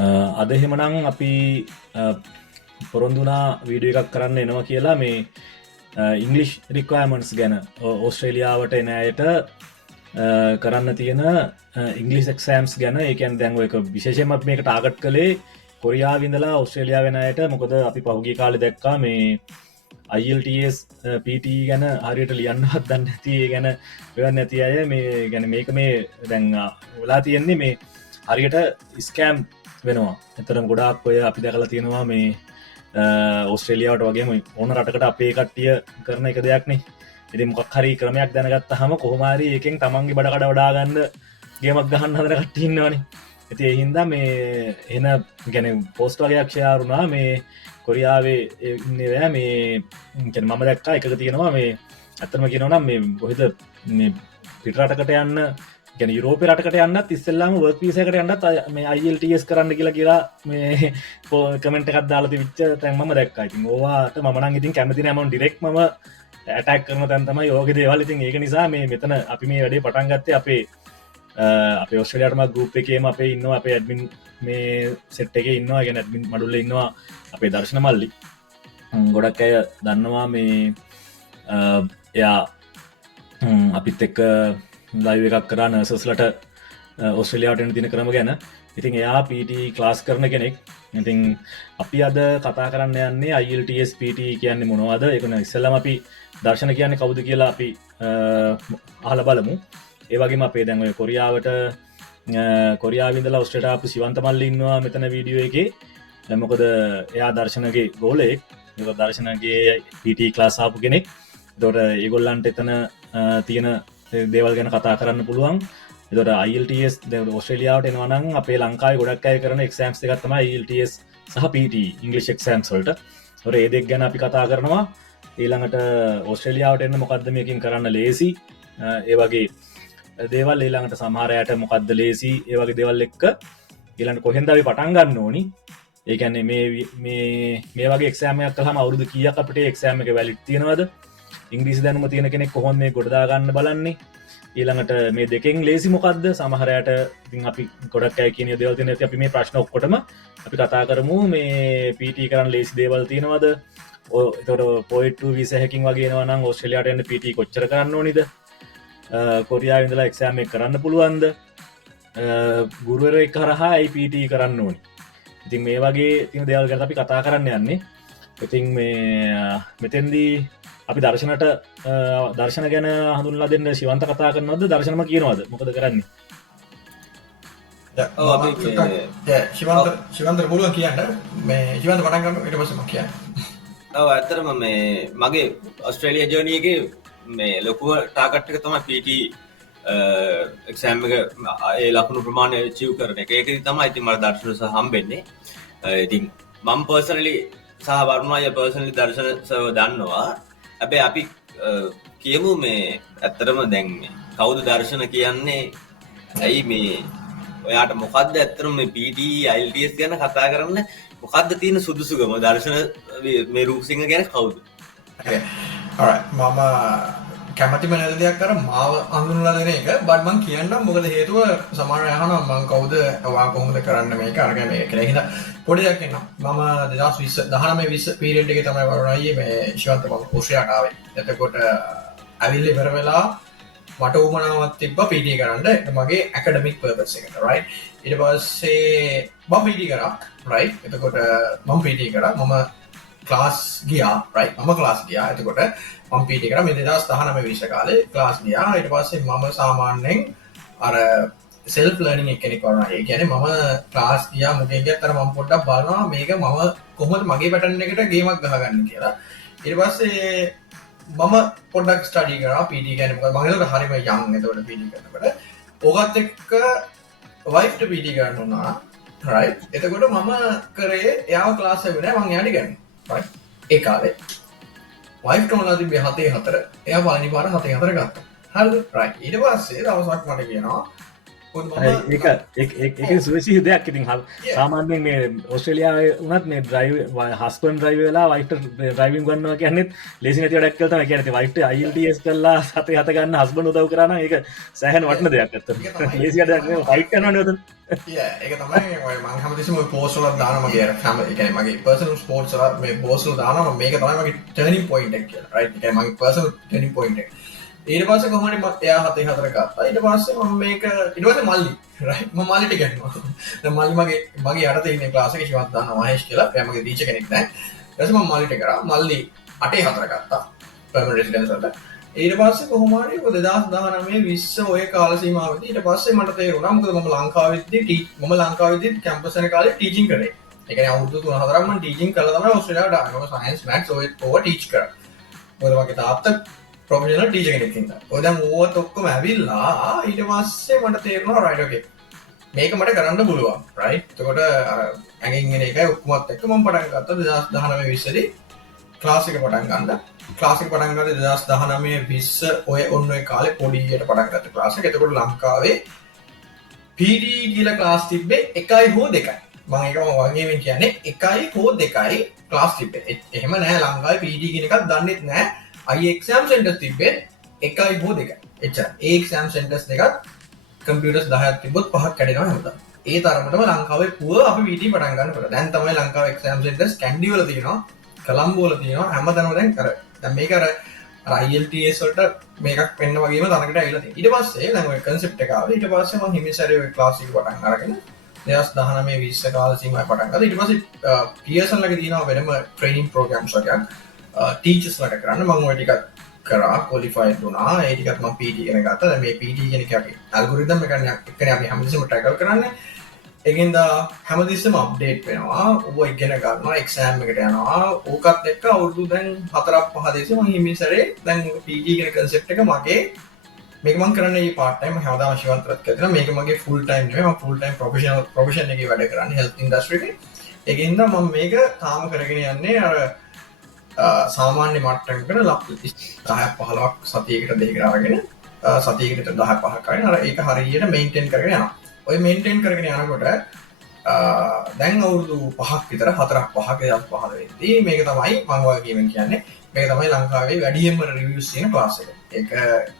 අද එහෙමනම් අපි පොරොන්දුනා වීඩියෝ එකක් කරන්න එනවා කියලා මේ ඉංගලිෂ් රික්වයර්මන්ට්ස් ගැන ඕස්ට්‍රේලියාවට එන අයට කරන්න තියෙන ඉංගලිස් එක්සෑම්ස් ගැන. ඒකන් දැන්ව එක විශේෂම මේක ටාගට් කළේ කොරියාවිඳලා ඔස්ට්‍රේලියා වෙන අයට. මොකද අපි පහුගිය කාලෙ දැක්කා මේ IELTS PT ගැන හරියට ලියන්නවත් දන්නේ නැති ගැන වෙන්න නැති අය මේ ගැන මේක මේ දැන් වෙලා තියෙන්නේ මේ හරියට ස්කෑම් වෙනවා. එතරම් ගොඩාක් ඔය අපි දැකලා තියෙනවා මේ ඕස්ට්‍රේලියාවට වගේම ඕන රටකට අපේ කට්ටිය කරන එක දෙයක්නේ. ඉතින් මොකක් හරි ක්‍රමයක් දැනගත්තාම කොහොම හරි එකෙන් තමන්ගේ බඩකඩ වඩා ගන්න ගේමක් ගහන්න හදන කට්ටිය ඉන්නවනේ. ඉතින් ඒ හින්දා මේ එන يعني පෝස්ට් වගේක් ෂෙයාර් වුණා මේ කොරියාවේ ඉන්නේ මේ يعني මම දැක්කා එකක තියෙනවා මේ අත්‍තරම කියනවා නම් මේ කොහෙද මේ පිට රටකට යන්න يعني යුරෝපේ රටකට යන්නත් ඉස්සෙල්ලාම වර්ක් වීසා එකට යන්නත් මේ IELTS කරන්න කියලා මේ කමෙන්ට් එකක් දාලා තිබිච්ච තැන් මම දැක්කා. ඉතින් ඕවාට මම නම් ඉතින් කැමති නෑ. මම ඩිරෙක්ට් මම ඇටැක් කරන තැන් තමයි ඕගේ දේවල්. ඉතින් ඒක නිසා මේ මෙතන අපි මේ වැඩේ පටන් ගත්තේ අපේ ඔස්ට්‍රේලියාවටම ගෲප් එකේම අපේ ඉන්නවා අපේ ඇඩ්මින් මේ සෙට් එකේ ඉන්නවා. يعني ඇඩ්මින් මඩුල්ලේ ඉන්නවා අපේ දර්ශන මල්ලි. ගොඩක් අය දන්නවා මේ එයා අපිත් එක්ක ලයිව් එකක් කරා නර්සස්ලට ඔස්ට්‍රේලියාවට එන දින ක්‍රම ගැන. ඉතින් එයා PT ක්ලාස් කරන කෙනෙක්. ඉතින් අපි අද කතා කරන්න යන්නේ IELTS PT කියන්නේ මොනවද? ඒක න ඉස්සෙල්ලාම අපි දර්ශන කියන්නේ කවුද කියලා අපි අහලා බලමු. ඒ වගේම අපේ දැන් ඔය කොරියාවේ ඉඳලා ඔස්ට්‍රේලියාවට ආපු සිවන්ත මල්ලි ඉන්නවා මෙතන වීඩියෝ එකේ. මොකද එයා දර්ශනගේ ගෝලයෙක්. ඒක දර්ශනගේ PT ක්ලාස් ආපු කෙනෙක්. ඒතකොට ඒගොල්ලන්ට එතන තියෙන දේවල් ගැන කතා කරන්න පුළුවන්. එතකොට IELTS දැන් ඔස්ට්‍රේලියාවට එනවා නම් අපේ ලංකාවේ ගොඩක් අය කරන එක්සෑම්ස් දෙකක් තමයි IELTS සහ PT ඉංග්‍රීසි එක්සෑම්ස් වලට. ඒතකොට මේ දෙක ගැන අපි කතා කරනවා. ඊළඟට ඔස්ට්‍රේලියාවට එන්න මොකද්ද මේකෙන් කරන්න ලේසි? ඒ වගේ දේවල් ඊළඟට සමහර අයට මොකද්ද ලේසි? ඒ වගේ දේවල් එක්ක ඊළඟට කොහෙන්ද අපි පටන් ගන්න ඕනි? ඒ කියන්නේ මේ වගේ එක්සෑම් එකක් කළාම අවුරුදු කීයක් අපිට එක්සෑම් එක වැලිඩ් තියෙනවද? ඉංග්‍රීසි දැනුම තියෙන කෙනෙක් කොහොමද මේ ගොඩ දා ගන්න බලන්නේ? ඊළඟට මේ දෙකෙන් ලේසි මොකද්ද? සමහර අයට ඉතින් අපි ගොඩක් අය කියන දේවල් තියෙන ඉතින් අපි මේ ප්‍රශ්න ඔක්කොටම අපි කතා කරමු. මේ PT කරන්න ලේසි දේවල් තියෙනවද? ඒතකොට පොයින්ට් 2 වීසා හැකින් වගේ එනවා නම් ඕස්ට්‍රේලියාවට එන්න PT කොච්චර කරන්න ඕනිද? කොරියාවේ ඉඳලා එක්සෑම් එක කරන්න පුළුවන්ද? ගුරුවරයෙක් කරහා PT කරන්න ඕනි. ඉතින් මේ වගේ තියෙන දේවල් ගැන අපි කතා කරන්න යන්නේ. ඉතින් මේ මෙතෙන්දී අපි දර්ශනට දර්ශන ගැන හඳුන්ලා දෙන්න ශිවන්ත කතා කරනවද? දර්ශනම කියනවද? මොකද කරන්නේ? ශිවන්ත පුළුවන් කියන්න. මේ ශිවන්ත පටන් ගන්න ඊට පස්සේ මම කියන්න. ඔව් ඇත්තටම මේ මගේ ඔස්ට්‍රේලියා ජර්නි එකේ මේ ලොකුම ටාගට් එක තමයි PT එක්සෑම් එක ඒ ලකුණු ප්‍රමාණය අචීව් කරන එක. ඒකෙදි තමයි ඉතින් මට දර්ශන සහ හම්බෙන්නේ. ඉතින් මම පර්සනලි සහ වරුණාය පර්සනලි දර්ශන සව දන්නවා. හැබැයි අපි කියමු මේ ඇත්තටම දැන් මේ කවුද දර්ශන කියන්නේ? ඇයි මේ ඔයාට මොකද්ද ඇත්තටම මේ PT IELTS ගැන කතා කරන්න මොකද්ද තියෙන සුදුසුකම? දර්ශන මේ රූපසිංහ ගැන කවුද? alright මම කැමතිම නැති දෙයක් කර මාව හඳුන්වලා දෙන එක. බට් මම කියන්නම් මොකද හේතුව සමහර අය අහනවා මම කවුද? ඔයා කොහොමද කරන්න මේක? අරගෙන මේක කියලා. හින්දා පොඩි දෙයක් එන්නම්. මම 2020 19 20 පීරියඩ් එකේ තමයි වරුණායේ මේ ශිවන්ත මම ඕස්ට්‍රේලියාවට ආවේ. එතකොට ඇවිල්ලා ඉවර වෙලා මට උවමනාවක් තිබ්බා PT කරන්න. ඒක මගේ ඇකඩමික් පර්පස් එකට right. ඊට පස්සේ මම PT කරා right. එතකොට මම PT කරා. මම ක්ලාස් ගියා right. මම ක්ලාස් ගියා. එතකොට මම PT කරා මේ 2019 20 කාලේ ක්ලාස් ගියා. ඊට පස්සේ මම සාමාන්‍යයෙන් අර self learning කෙනෙක් වුණා. ඒ කියන්නේ මම ක්ලාස් ගියා මොකෙන් ගියත් අර මම පොඩ්ඩක් බලනවා මේක මම කොහොමද මගේ පැටර්න් එකට ගේමක් ගහගන්නේ කියලා. ඊට පස්සේ මම පොඩ්ඩක් ස්ටඩි කරා PT කියන්නේ මොකද මම ඒකට හරිම යන්. එතකොට PT කරනකොට ඕකත් එක්ක wife PT ගන්න උනා right. එතකොට මම කරේ එයාව ක්ලාස් එක නෑ මම එයාට ගන්නේ right. ඒ කාලේ wife තෝරලා තිබ්බේ 7-4 එයා පළවෙනි පාර 7-4 ගත්තා. හරිද right. ඊට පස්සේ දවසක් මට කියනවා ඒක සුවසි දෙයක් ඉතින් සාමාන්‍යෙන් මේ ඔස්ට්‍රලියාව වනත් මේ ්‍රයි හස්පන් ්‍රයි වෙලා වයිට ්‍රයිවින් ගන්නවා කියන්නෙත් ලෙසි නැති ඩක් කලත කියනති වයිට අයිල්ටස් කල්ලා සත හතගන්න හස්බන් උදව කරන එක සෑහන් වටන දෙයක් ඇත ලෙසි යිට කන නද ඒක තමයි මංහමතිසම පෝසල දානමගේ හම එක මගේ පර්සන ස්පෝට්ස් මේ බෝසල දානම මේක තමයිමගේ ටනින් පොයින්ට එක මගේ පර්සල් ටනින් පොයින්ට ඊට පස්ස කොමට මත් එයා හතේ හතර ගත්තා ඊට පස්සේ මම මේක ඉටවස මල්ලි මල්ලිට ගැන්නවා මල්ලි මගේ අරත ඉන්න ලාසක ශිවත් දන්න මහේෂ් කියලා යමගේ දීච කෙනෙක් නෑ රැසම මල්ලිට කර මල්ලි අටේ හතර ගත්තා පම රෙසිඩන්සට ඊට පස්සේ කොහොමරි 2019 20 ඔය කාල සීමාවේදී ඊට පස්සේ මට තේරුණා මොකද මම ලංකාවේදී කැම්පස් යන කාලේ ටීචින් කරේ. ඒ කියන්නේ අවුරුදු 3-4ක් මම ටීචින් කළා තමයි ඕස්ට්‍රේලියාවට ආවේ. මම සයන්ස් මැත්ස් ඔය ටීච් කරා. මොකද මගේ තාත්තා ප්‍රොෆෙෂනල් ටීචර් කෙනෙක් ඉඳලා. ඔය දැන් ඕවත් ඔක්කොම ඇවිල්ලා ඊට පස්සේ මට තේරුණා රයිට් ඕකේ. මේක මට කරන්න පුළුවන්. රයිට්. එතකොට ඇඟින් එන එකයි ඔක්කොමත් එක්ක මම පටන් ගත්තා 2019 20 දී ක්ලාස් එක පටන් ගන්න. ක්ලාස් එක පටන් ගත්තේ 2019 20 ඔය ඔන්න ඔය කාලේ පොඩියට පටන් ගත්ත ක්ලාස් එක. එතකොට ලංකාවේ PD කියලා ක්ලාස් තිබ්බේ 1යි හෝ 2යි. මම ඒකම වගේමින් කියන්නේ 1යි හෝ 2යි ක්ලාස් තිබ්බේ. එහෙම නෑ ලංකාවේ PD කියන එකක් දන්නෙත් නෑ. I exam centers තිබ්බේ 1යි හෝ 2යි. එච්චරයි. ඒ exam centers දෙකත් කම්පියුටර්ස් 10ක් තිබ්බොත් 5ක් කැඩෙනවා හැමදාම. ඒ තරමටම ලංකාවේ පුව අපි PD පටන් ගන්නකොට. දැන් තමයි ලංකාවේ exam centers කැන්ඩි වල තියෙනවා. කොළඹ වල තියෙනවා. හැමතැනම දැන් කරා. දැන් මේක අර IELTS වලට මේකක් වෙන්න වගේම තනකට ඇවිල්ලා තියෙනවා. ඊට පස්සේ දැන් ඔය concept එක ආවා. ඊට පස්සේ මම හිමිසරේ ඔය ක්ලාස් එක පටන් අරගෙන 2019 20 කාල සීමාවේ පටන් ගත්තා. ඊට පස්සේ Pearson ළඟ තියෙනවා වෙනම training programs වගේක් ටීචර්ස් ළඟ කරන්න මම ඔය ටිකක් කරා qualified වුණා. ඒ ටිකත් මම PT ඉගෙන ගත්තා. දැන් මේ PT කියන එක අපි algorithm එක එක්කනේ අපි හැමදෙස්සම tackle කරන්නේ. ඒකෙන්ද හැමදෙස්සම අප්ඩේට් වෙනවා. ඌව ඉගෙන ගන්නවා එක්සෑම් එකට යනවා. ඕකත් එක්ක අවුරුදු දැන් 4-5 දෙසේ මම හිමිසරේ දැන් PG කියන concept එක මගේ මේක මම කරන්නේ මේ part time හැමදාම ශිවන්තරත් කරනවා. මේක මගේ full time නෙවෙයි. මම full time profession එකේ වැඩ කරන්නේ health industry එකේ. ඒකෙන්ද මම මේක තාම කරගෙන යන්නේ අර සාමාන්‍ය මට්ටමකට ලක් 10ක් 15ක් සතියකට දෙකකට අරගෙන සතියකට 10ක් 5ක් අරගෙන අර ඒක හරියට මේන්ටේන් කරගෙන යනවා. ඔය මේන්ටේන් කරගෙන යනකොට දැන් අවුරුදු 5ක් විතර 4ක් 5ක 2015 වෙද්දී මේක තමයි මම වගේම කියන්නේ මේක තමයි ලංකාවේ වැඩියෙන්ම රිවිව්ස් තියෙන ක්ලාස් එක. ඒක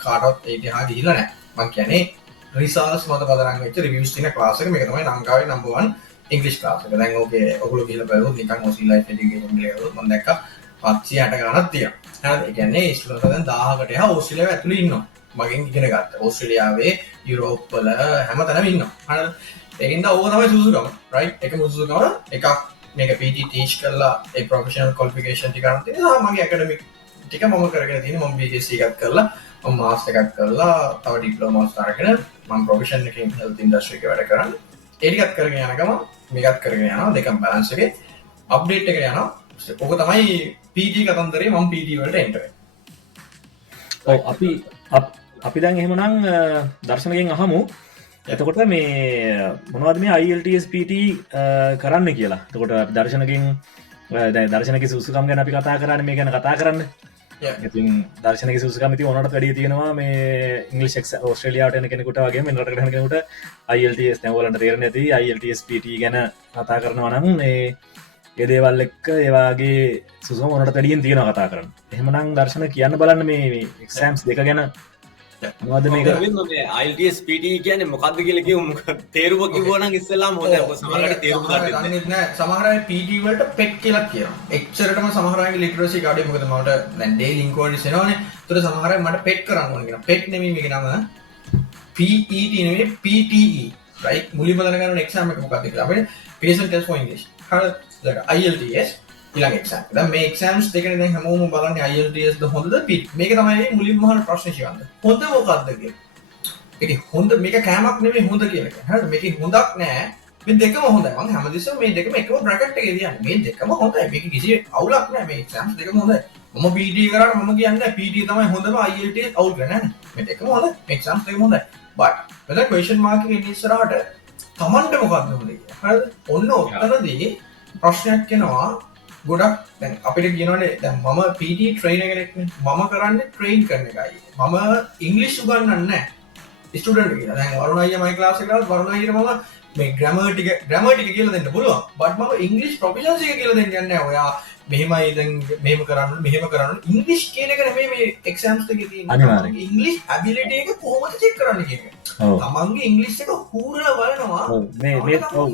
කාටවත් ඒක දිහා ගිහිල්ලා නැහැ. මම කියන්නේ රිසර්ච් මත පදනම් වෙච්ච රිවිව්ස් තියෙන ක්ලාස් එක. මේක තමයි ලංකාවේ number 1 ඉංග්‍රීසි ක්ලාස් එක. දැන් ඕකේ ඔයගොල්ලෝ ගිහිල්ලා බලුවොත් නිකන් OC Life Education කියලා මම දැක්කා 760 ගණනක් තියෙනවා. හරිද? ඒ කියන්නේ ඉස්කෝලේ දැන් 1000කට එහා ඕස්ට්‍රේලියාව ඇතුළේ ඉන්නවා. මගෙන් ඉගෙන ගත්තා. ඕස්ට්‍රේලියාවේ යුරෝප් වල හැමතැනම ඉන්නවා. හරිද? ඒකින්ද ඕක තමයි සුසුකම. රයිට්? එකම සුසුකම එකක් මේක PT ටීච් කරලා ඒ ප්‍රොෆෙෂනල් ක්වොලිෆිකේෂන් ටික ගන්න තියෙනවා. මගේ ඇකඩමික් ටික මම කරගෙන තියෙන්නේ. මම BSc එකක් කරලා මම මාස්ටර් එකක් කරලා තව ඩිප්ලෝමාස් අරගෙන මම ප්‍රොෆෙෂන් එකකින් හෙල්ත් ඉන්ඩස්ට්‍රි එකේ වැඩ කරන්නේ. ඒ ටිකත් කරගෙන යන ගමන් මේකත් කරගෙන යනවා. දෙකම බැලන්ස් එකේ අප්ඩේට් එකට යනවා. ඕක තමයි PT කතන්දරේ මම PT වලට එන්ටර් වෙන්නේ. ඔව් අපි දැන් එහෙමනම් දර්ශනගෙන් අහමු. එතකොට මේ මොනවද මේ IELTS PT කරන්න කියලා. එතකොට අපි දර්ශනගෙන් දැන් දර්ශනගේ සුසුකම් ගැන අපි කතා කරන්නේ මේ ගැන කතා කරන්න. ඉතින් දර්ශනගේ සුසුකම් ඉතින් ඕනකට වැඩි තියෙනවා මේ ඉංග්‍රීසි ඕස්ට්‍රේලියාවට එන කෙනෙකුට වගේම මෙන්නට යන කෙනෙකුට IELTS දැන් ඔයාලන්ට තේරෙන්නේ නැති IELTS PT ගැන කතා කරනවා නම් මේ ඒ දේවල් එක්ක ඒ වගේ සුසුකම් ඕනකට වැඩියෙන් තියෙනවා කතා කරන්න. එහෙමනම් දර්ශන කියන්න බලන්න මේ එක්සෑම්ස් දෙක ගැන මොකද්ද මේක මේ IELTS PT කියන්නේ මොකද්ද කියලා කියමු. තේරුම කිව්වෝ නම් ඉස්සෙල්ලාම හොඳයි. සමහරවිට තේරුම ගන්නෙත් නෑ. සමහර අය PT වලට PET කියලා කියනවා. එච්චරටම සමහර අයගේ ලිටරසි එක අඩුයි. මොකද මට දැන් ඩේලි ඉන්ක්වයරිස් එනවනේ. ඒතර සමහර අය මට PET කරන්න ඕන කියනවා. PET නෙමෙයි මේක නම. PET නෙමෙයි PTE. රයිට්? මුලින්ම දැනගන්න ඕන එක්සෑම් එක මොකක්ද කියලා. අපිට Pearson Test for English. හරිද? IELTS ඊළඟ එක්සෑම්. දැන් මේ එක්සෑම්ස් දෙකනේ දැන් හැමෝම බලන්නේ IELTS ද හොඳද PET. මේක තමයි මුලින්ම අහන ප්‍රශ්නේ ශිවන්ත. හොඳ මොකක්ද කියලා. ඒක හොඳ මේක කෑමක් නෙමෙයි හොඳ කියන එක. හරිද? මේකේ හොඳක් නෑ. මේ දෙකම හොඳයි. මම හැමදෙස්සම මේ දෙකම එකම බ්‍රැකට් එකේ තියන්නේ. මේ දෙකම හොඳයි. මේක කිසි අවුලක් නෑ. මේ එක්සෑම්ස් දෙකම හොඳයි. මම PT කරාට මම කියන්නේ PT තමයි හොඳම IELTS අවුල් කරන්නේ නැහැ. මේ දෙකම හොඳයි. මේ එක්සෑම්ස් දෙකම හොඳයි. but මෙතන question mark එකේ ඉස්සරහට තමන්ට මොකක්ද හොඳ කියලා. හරිද? ඔන්න ඔතනදී ප්‍රශ්නයක් එනවා. ගොඩක් දැන් අපිට කියනවනේ දැන් මම PT ට්‍රේනර් කෙනෙක් නේ. මම කරන්නේ ට්‍රේන් කරන එකයි. මම ඉංග්‍රීසි උගන්වන්නේ නැහැ. ස්ටුඩන්ට් කියලා. දැන් වරුණ අයියා මගේ ක්ලාස් එකේ කරලා වරුණ අයියට මම මේ ග්‍රැමර් ටික කියලා දෙන්න පුළුවන්. බට් මම ඉංග්‍රීසි ප්‍රොෆිෂන්සි එක කියලා දෙන්න යන්නේ නැහැ. ඔයා මෙහෙමයි දැන් මෙහෙම කරන්න ඉංග්‍රීසි කියන එක නෙමෙයි මේ එක්සෑම්ස් එකේ තියෙන. ඉංග්‍රීසි ඇබිලිටි එක කොහොමද චෙක් කරන්න කියන එක. තමන්ගේ ඉංග්‍රීසි එක හූරලා බලනවා.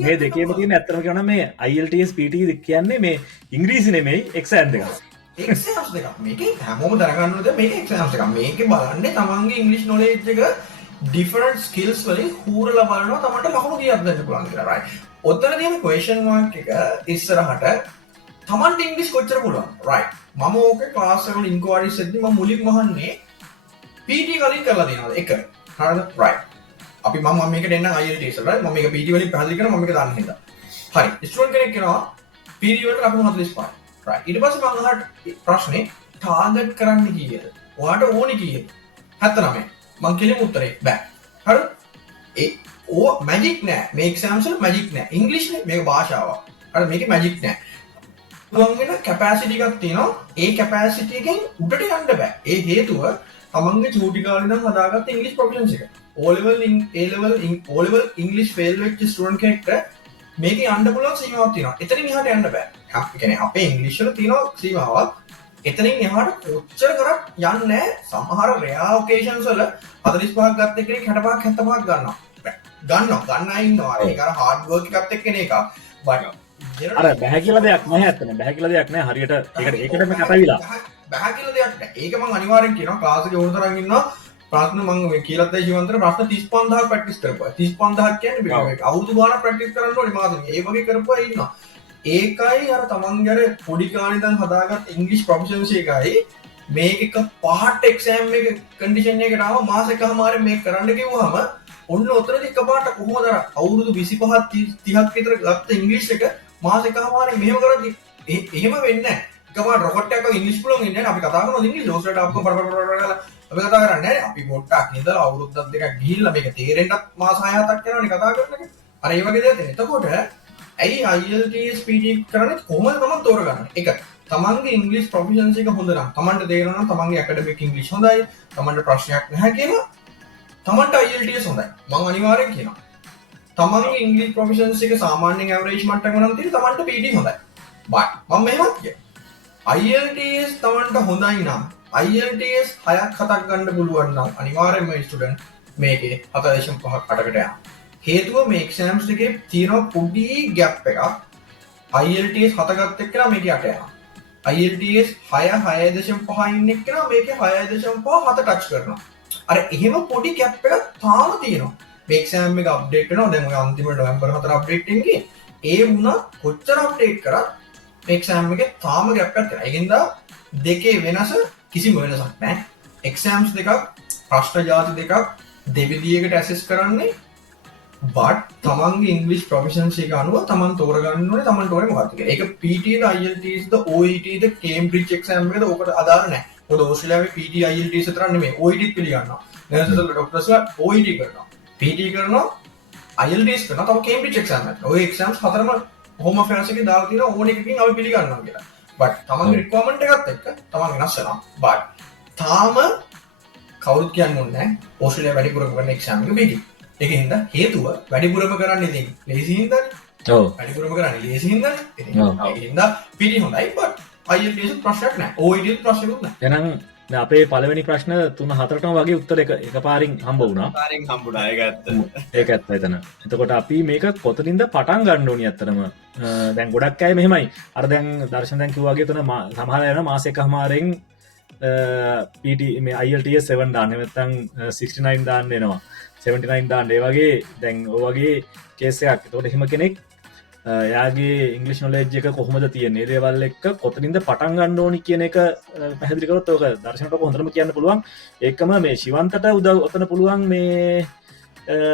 මේ දෙකේම තියෙන ඇත්තම කියනවා මේ IELTS PT කියන්නේ මේ ඉංග්‍රීසි නෙමෙයි එක්සෑම් දෙක. එක්සෑම්ස් දෙක. මේකේ හැමෝම දැනගන්න ඕනේ මේක එක්සෑම්ස් එකක්. මේකේ බලන්නේ තමන්ගේ ඉංග්‍රීසි නොලෙජ් එක ඩිෆරන්ට් ස්කිල්ස් වලින් හූරලා බලනවා තමන්ට ලකුණු කීයක් දෙන්න පුළුවන් කියලා. රයිට්. ඔතනදී මේ ක්වෙස්චන් මාක් එක ඉස්සරහට තමන්ට ඉංග්‍රීසි කොච්චර පුළුවන්. රයිට්. මම ඕකේ ක්ලාස් වල ඉන්ක්වයරිස් එද්දි මම මුලින්ම අහන්නේ PT කලින් කරලා තියෙනවද? එක. හරිද? රයිට්. අපි මම මේකට එන්න IELTS වල මම මේක PT වලින් පැහැදිලි කරනවා මම මේක දන්නේ හින්දා. හරි. ස්ටුඩන්ට් කෙනෙක් කියනවා PT වලට ලකුණු 45. රයිට්. ඊට පස්සේ මම අහට ප්‍රශ්නේ ටාගට් කරන්න කීයද? ඔයාට ඕනේ කීයද? 79. මං කෙලිම උත්තරේ බෑ. හරිද? ඕ මැජික් නෑ. මේ එක්සෑම්ස් වල මැජික් නෑ. ඉංග්‍රීසි නේ මේක භාෂාවක්. හරිද? මේකේ මැජික් නෑ. පුළුවන් වෙන කැපැසිටි එකක් තියෙනවා. ඒ කැපැසිටි එකෙන් උඩට යන්න බෑ. ඒ හේතුව තමන්ගේ චූටි කාලේ ඉඳන් හදාගත්ත ඉංග්‍රීසි ප්‍රොෆිෂන්සි එක. O level ඉංග්‍රීසි ෆේල් වෙච්ච ස්ටුඩන්ට් කෙනෙක්ට මේකේ යන්න පුළුවන් සීමාවක් තියෙනවා. එතනින් එහාට යන්න බෑ. ඒ කියන්නේ අපේ ඉංග්‍රීසි වල තියෙනවා සීමාවක්. එතනින් එහාට කොච්චර කරත් යන්නේ නැහැ. සමහර රෙයා ඔකේෂන්ස් වල 45ක් ගත්ත කෙනෙක් 65ක් 75ක් ගන්නවා. ගන්න අය ඉන්නවා. ඒක අර හાર્ඩ් වර්ක් එකත් එක්ක නේ එකක්. අර බැහැ කියලා දෙයක් නැහැ අතන. බැහැ කියලා දෙයක් නැහැ. හරියට ඒකටම කැපවිලා. බැහැ කියලා දෙයක් නැහැ. ඒක මම අනිවාර්යෙන් කියනවා. ක්ලාස් එකේ ඕන තරම් ඉන්නවා. ප්‍රශ්න මම මේ කියලා දැයි ජීවන්තර ප්‍රශ්න 35000ක් ප්‍රැක්ටිස් කරපුවා. 35000ක් කියන්නේ මේක අවුරුදු ගානක් ප්‍රැක්ටිස් කරන්න ඕනේ මාසෙක. ඒ වගේ කරපුවා ඉන්නවා. ඒකයි අර තමන්ගේ අර පොඩි කාලේ ඉඳන් හදාගත්ත ඉංග්‍රීසි ප්‍රොෆිෂන්සි එකයි මේක එක පාර්ට් එක්සෑම් එක කන්ඩිෂන් එකකට ආව මාස එකමාරේ මේක කරන්න කිව්වහම ඔන්න ඔතනදී එකපාරට කොහොමද අර අවුරුදු 25 30ක් විතර ගත්ත ඉංග්‍රීසි එක මාස එකමාරේ මෙහෙම කරද්දි එහෙම වෙන්නේ නැහැ. එකපාරට රොකට් එකක් ඉංග්‍රීසි පුළුවන් ඉන්නේ නැහැ. අපි කතා කරනවා ඉංග්‍රීසි ලෝස්ට් අප්කෝ කරලා අපි කතා කරන්නේ නැහැ. අපි පොට්ටක් ඉඳලා අවුරුද්දක් දෙකක් ගිහිල්ලා මේක තේරෙන්නත් මාස 6-7ක් යනවනේ කතා කරන්නේ. අර ඒ වගේ දේවල් තියෙනවා. එතකොට ඇයි IELTS PT කරන්නේ කොහොමද තමන් තෝරගන්නේ? එක තමන්ගේ ඉංග්‍රීසි ප්‍රොෆිෂන්සි එක හොඳ නම් තමන්ට තේරෙනවා නම් තමන්ගේ ඇකඩමික් ඉංග්‍රීසි හොඳයි, තමන්ට ප්‍රශ්නයක් නැහැ කියලා තමන්ට IELTS හොඳයි. මම අනිවාර්යෙන් කියනවා. තමන්ගේ ඉංග්‍රීසි ප්‍රොෆිෂන්සි එක සාමාන්‍යයෙන් ඇවරේජ් මට්ටමක නම් තියෙන තමන්ට PT හොඳයි. බට් මම මෙහෙමත් කියනවා. IELTS තමන්ට හොඳයි නම් IELTS 6ක් 7ක් ගන්න පුළුවන් නම් අනිවාර්යෙන්ම ස්ටුඩන්ට් මේකේ 4.5ක් 8කට යනවා. හේතුව මේ එක්සෑම්ස් දෙකේ තියෙන පොඩි ගැප් එකක්. IELTS 7 ගත්ත එක්කලා මේක යට යනවා. IELTS 6 6.5 ඉන්න එක්කලා මේකේ 6.5 7 ටච් කරනවා. අර එහෙම පොඩි ගැප් එකක් තාම තියෙනවා. මේ එක්සෑම් එක අප්ඩේට් වෙනවා. දැන් ඔය අන්තිම නොවැම්බර් 4 අප්ඩේට් එකේ ඒ වුණා කොච්චර අප්ඩේට් කරත් මේ එක්සෑම් එකේ තාම ගැප් එකක් තියෙනවා. ඒකින්ද දෙකේ වෙනස කිසිම වෙනසක් නැහැ. එක්සෑම්ස් දෙකක් ප්‍රශ්න ජාති දෙකක් දෙවිදියකට ඇසෙස් කරන්නේ බට් තමන්ගේ ඉංග්‍රීසි ප්‍රොෆිෂන්සි එක අනුව තමන් තෝරගන්න ඕනේ තමන්ට ඕනේ මොකක්ද කියලා. ඒක PT ද IELTS ද OET ද කේම්බ්‍රිජ් එක්සෑම් එකද ඕකට අදාළ නැහැ. මොකද ඕස්ට්‍රේලියාවේ PT IELTS විතර නෙමෙයි OET පිළිගන්නවා. නර්සස්ලා ડોක්ටර්ස්ලා OET කරනවා. PT කරනවා IELTS කරනවා. තව කේම්බ්‍රිජ් එක්සෑම් එක. ওই එක්සෑම්ස් හතරම හෝම් අෆෙයර්ස් එකේ දාලා තියෙනවා ඕන එකකින් අපි පිළිගන්නවා කියලා. බට් තමන්ගේ රික්වයර්මන්ට් එකත් එක්ක තමන් වෙනස් වෙනවා. බට් තාම කවුරුත් කියන්නේ නැහැ ඕස්ට්‍රේලියාව වැඩිපුරම කරන එක්සෑම් එක PT. ඒකින්ද හේතුව වැඩිපුරම කරන්නේ ඉතින් ලේසි හින්දානේ. ඔව්. වැඩිපුරම කරන්නේ ලේසි හින්දානේ. ඒකින්ද PT හොඳයි බට් IELTS ප්‍රශ්නයක් නැහැ. OET ප්‍රශ්නයක් නැහැ. එහෙනම් අපේ පළවෙනි ප්‍රශ්න 3-4ටම වගේ උත්තර එකපාරින් හම්බ වුණා. පාරින් හම්බුණා ඒක ඇත්ත. ඒක ඇත්ත එතන. එතකොට අපි මේක කොතනින්ද පටන් ගන්න ඕනි අත්තරම. දැන් ගොඩක් අය මෙහෙමයි. අර දැන් දර්ශන දැන් කිව්වා වගේ එතන සමහර අය යන මාස එකමාරෙන් PT මේ IELTS 7 දාන්න නැත්නම් 69 දාන්න එනවා. 79 දාන්න ඒ වගේ දැන් ඔය වගේ කේස් එකක්. එතකොට එහෙම කෙනෙක් යාගේ ඉංග්‍රීසි නොලෙජ් එක කොහොමද තියෙන්නේ? ඒ දේවල් එක්ක කොතනින්ද පටන් ගන්න ඕනි කියන එක පැහැදිලි කරොත් ඔක දර්ශනට හොඳටම කියන්න පුළුවන්. ඒකම මේ ශිවන්තට උදව් ඔතන පුළුවන් මේ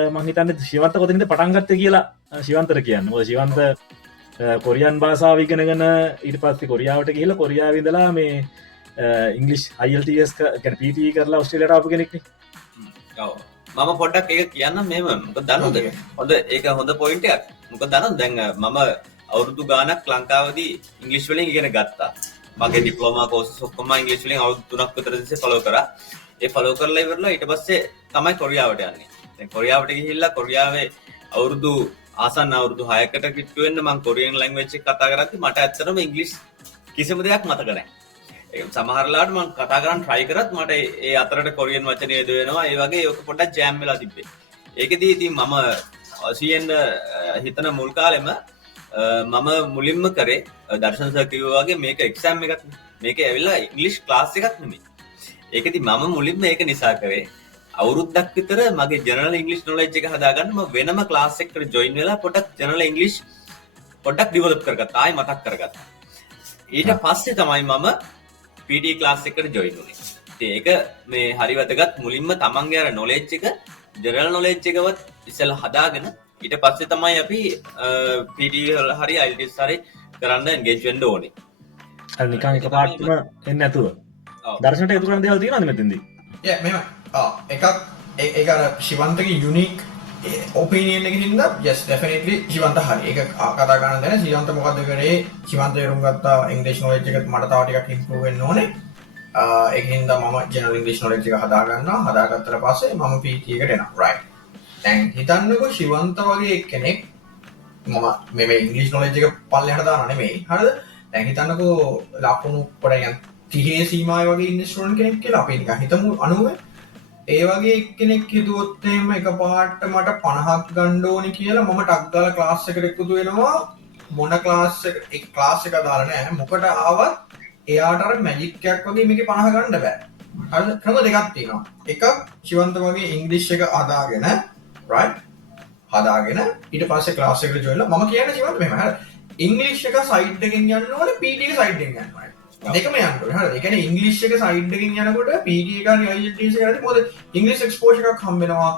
මම හිතන්නේ ශිවන්ත කොතනින්ද පටන් ගත්තේ කියලා ශිවන්තට කියන්න. මොකද ශිවන්ත කොරියන් භාෂාව ඉගෙනගෙන ඊට පස්සේ කොරියාවට ගිහිල්ලා කොරියාවේ ඉඳලා මේ ඉංග්‍රීසි IELTS කියන්නේ PT කරලා ඕස්ට්‍රේලියාවට ආපු කෙනෙක් නේ. ඔව්. මම පොඩ්ඩක් ඒක කියන්නම් මෙහෙම. මොකද දන්නවද? හොඳ ඒක හොඳ පොයින්ට් එකක්. මොකද දන්නවද දැන් මම අවුරුදු ගාණක් ලංකාවේදී ඉංග්‍රීසි වලින් ඉගෙන ගත්තා. මගේ ඩිප්ලෝමා කෝසස් ඔක්කොම ඉංග්‍රීසි වලින් අවුරුදු 3ක් විතර තිස්සේ ෆලෝ කරා. ඒ ෆලෝ කරලා ඉවරලා ඊට පස්සේ තමයි කොරියාවට යන්නේ. දැන් කොරියාවට ගිහිල්ලා කොරියාවේ අවුරුදු ආසන්න අවුරුදු 6කට කිට්ටු වෙන්න මම කොරියන් ලැන්ග්වේජ් එක කතා කරද්දි මට ඇත්තටම ඉංග්‍රීසි කිසිම දෙයක් මතක නැහැ. ඒ සමහර ලාට මම කතා කරන් try කරත් මට ඒ අතරට කොරියන් වචන යොද වෙනවා. ඒ වගේ ඒක පොඩ්ඩක් ජෑම් වෙලා තිබ්බේ. ඒකෙදී ඉතින් මම ඔසියෙන් හිතන මුල් කාලෙම මම මුලින්ම කරේ දර්ශන සර් කිව්වා වගේ මේක එක්සෑම් එකක් නෙමෙයි. මේක ඇවිල්ලා ඉංග්‍රීසි ක්ලාස් එකක් නෙමෙයි. ඒකෙදි මම මුලින්ම ඒක නිසා කරේ අවුරුද්දක් විතර මගේ ජනරල් ඉංග්‍රීසි නොලෙජ් එක හදාගන්න මම වෙනම ක්ලාස් එකකට ජොයින් වෙලා පොඩ්ඩක් ජනරල් ඉංග්‍රීසි පොඩ්ඩක් ඩෙවලොප් කරගත්තා. ආයෙ මතක් කරගත්තා. ඊට පස්සේ තමයි මම PD ක්ලාස් එකට ජොයින් වුණේ. ඉතින් ඒක මේ හරි වැදගත් මුලින්ම තමන්ගේ අර නොලෙජ් එක ජනරල් නොලෙජ් එකවත් ඉස්සෙල්ලා හදාගෙන ඊට පස්සේ තමයි අපි PD හරි IELTS හරි කරන්න එන්ගේජ් වෙන්න ඕනේ. අර නිකන් එකපාරටම එන්නේ නැතුව. දර්ශනට එකතු කරන දේවල් තියෙනවද මෙතෙන්දී? මෙම එකක් ඒක අර ශිවන්තගේ යුනික් ඔපිනියන් එකකින් හින්දා yes definitely ශිවන්ත හරි. ඒක කතා කරන්න දැන ශිවන්ත මොකද්ද කරේ? ශිවන්ත තේරුම් ගත්තා ඉංග්‍රීසි නොලෙජ් එක මට තව ටිකක් ඉම්ප්‍රූව් වෙන්න ඕනේ. ඒකින් හින්දා මම ජනරල් ඉංග්‍රීසි නොලෙජ් එක හදා ගන්නවා. හදාගත්තට පස්සේ මම PT එකට එනවා. right. දැන් හිතන්නකෝ ශිවන්ත වගේ කෙනෙක් මම මේ ඉංග්‍රීසි නොලෙජ් එක පල්ලෙහාට දානවා නෙමෙයි. හරිද? දැන් හිතන්නකෝ ලකුණු පොඩ නිකන් 30 සීමාවේ වගේ ඉන්න ස්ටුඩන්ට් කෙනෙක් කියලා අපි නිකන් හිතමු 90. ඒ වගේ කෙනෙක් හිතුවොත් එහෙම එකපාරට මට 50ක් ගන්න ඕනි කියලා මම ටක් දාලා ක්ලාස් එකට එකතු වෙනවා. මොන ක්ලාස් එක ක්ලාස් එක දාලා නැහැ. මොකට ආවත් එයාට අර මැජික් එකක් වගේ මේකේ 50 ගන්න බෑ. හරිද? ක්‍රම දෙකක් තියෙනවා. එකක් ශිවන්ත වගේ ඉංග්‍රීසි එක හදාගෙන right හදාගෙන ඊට පස්සේ ක්ලාස් එකට ජොයින් වෙලා මම කියන්නේ ශිවන්ත මෙහෙම හරිද? ඉංග්‍රීසි එක සයිඩ් එකෙන් යන්න ඕනේ PT එක සයිඩ් එකෙන් යන්න ඕනේ. දෙකම යන්න ඕනේ. හරිද? ඒ කියන්නේ ඉංග්‍රීසි එක සයිඩ් එකෙන් යනකොට PT එක හරි IELTS එක හරි මොකද ඉංග්‍රීසි එක්ස්පෝෂර් එකක් හම්බ වෙනවා.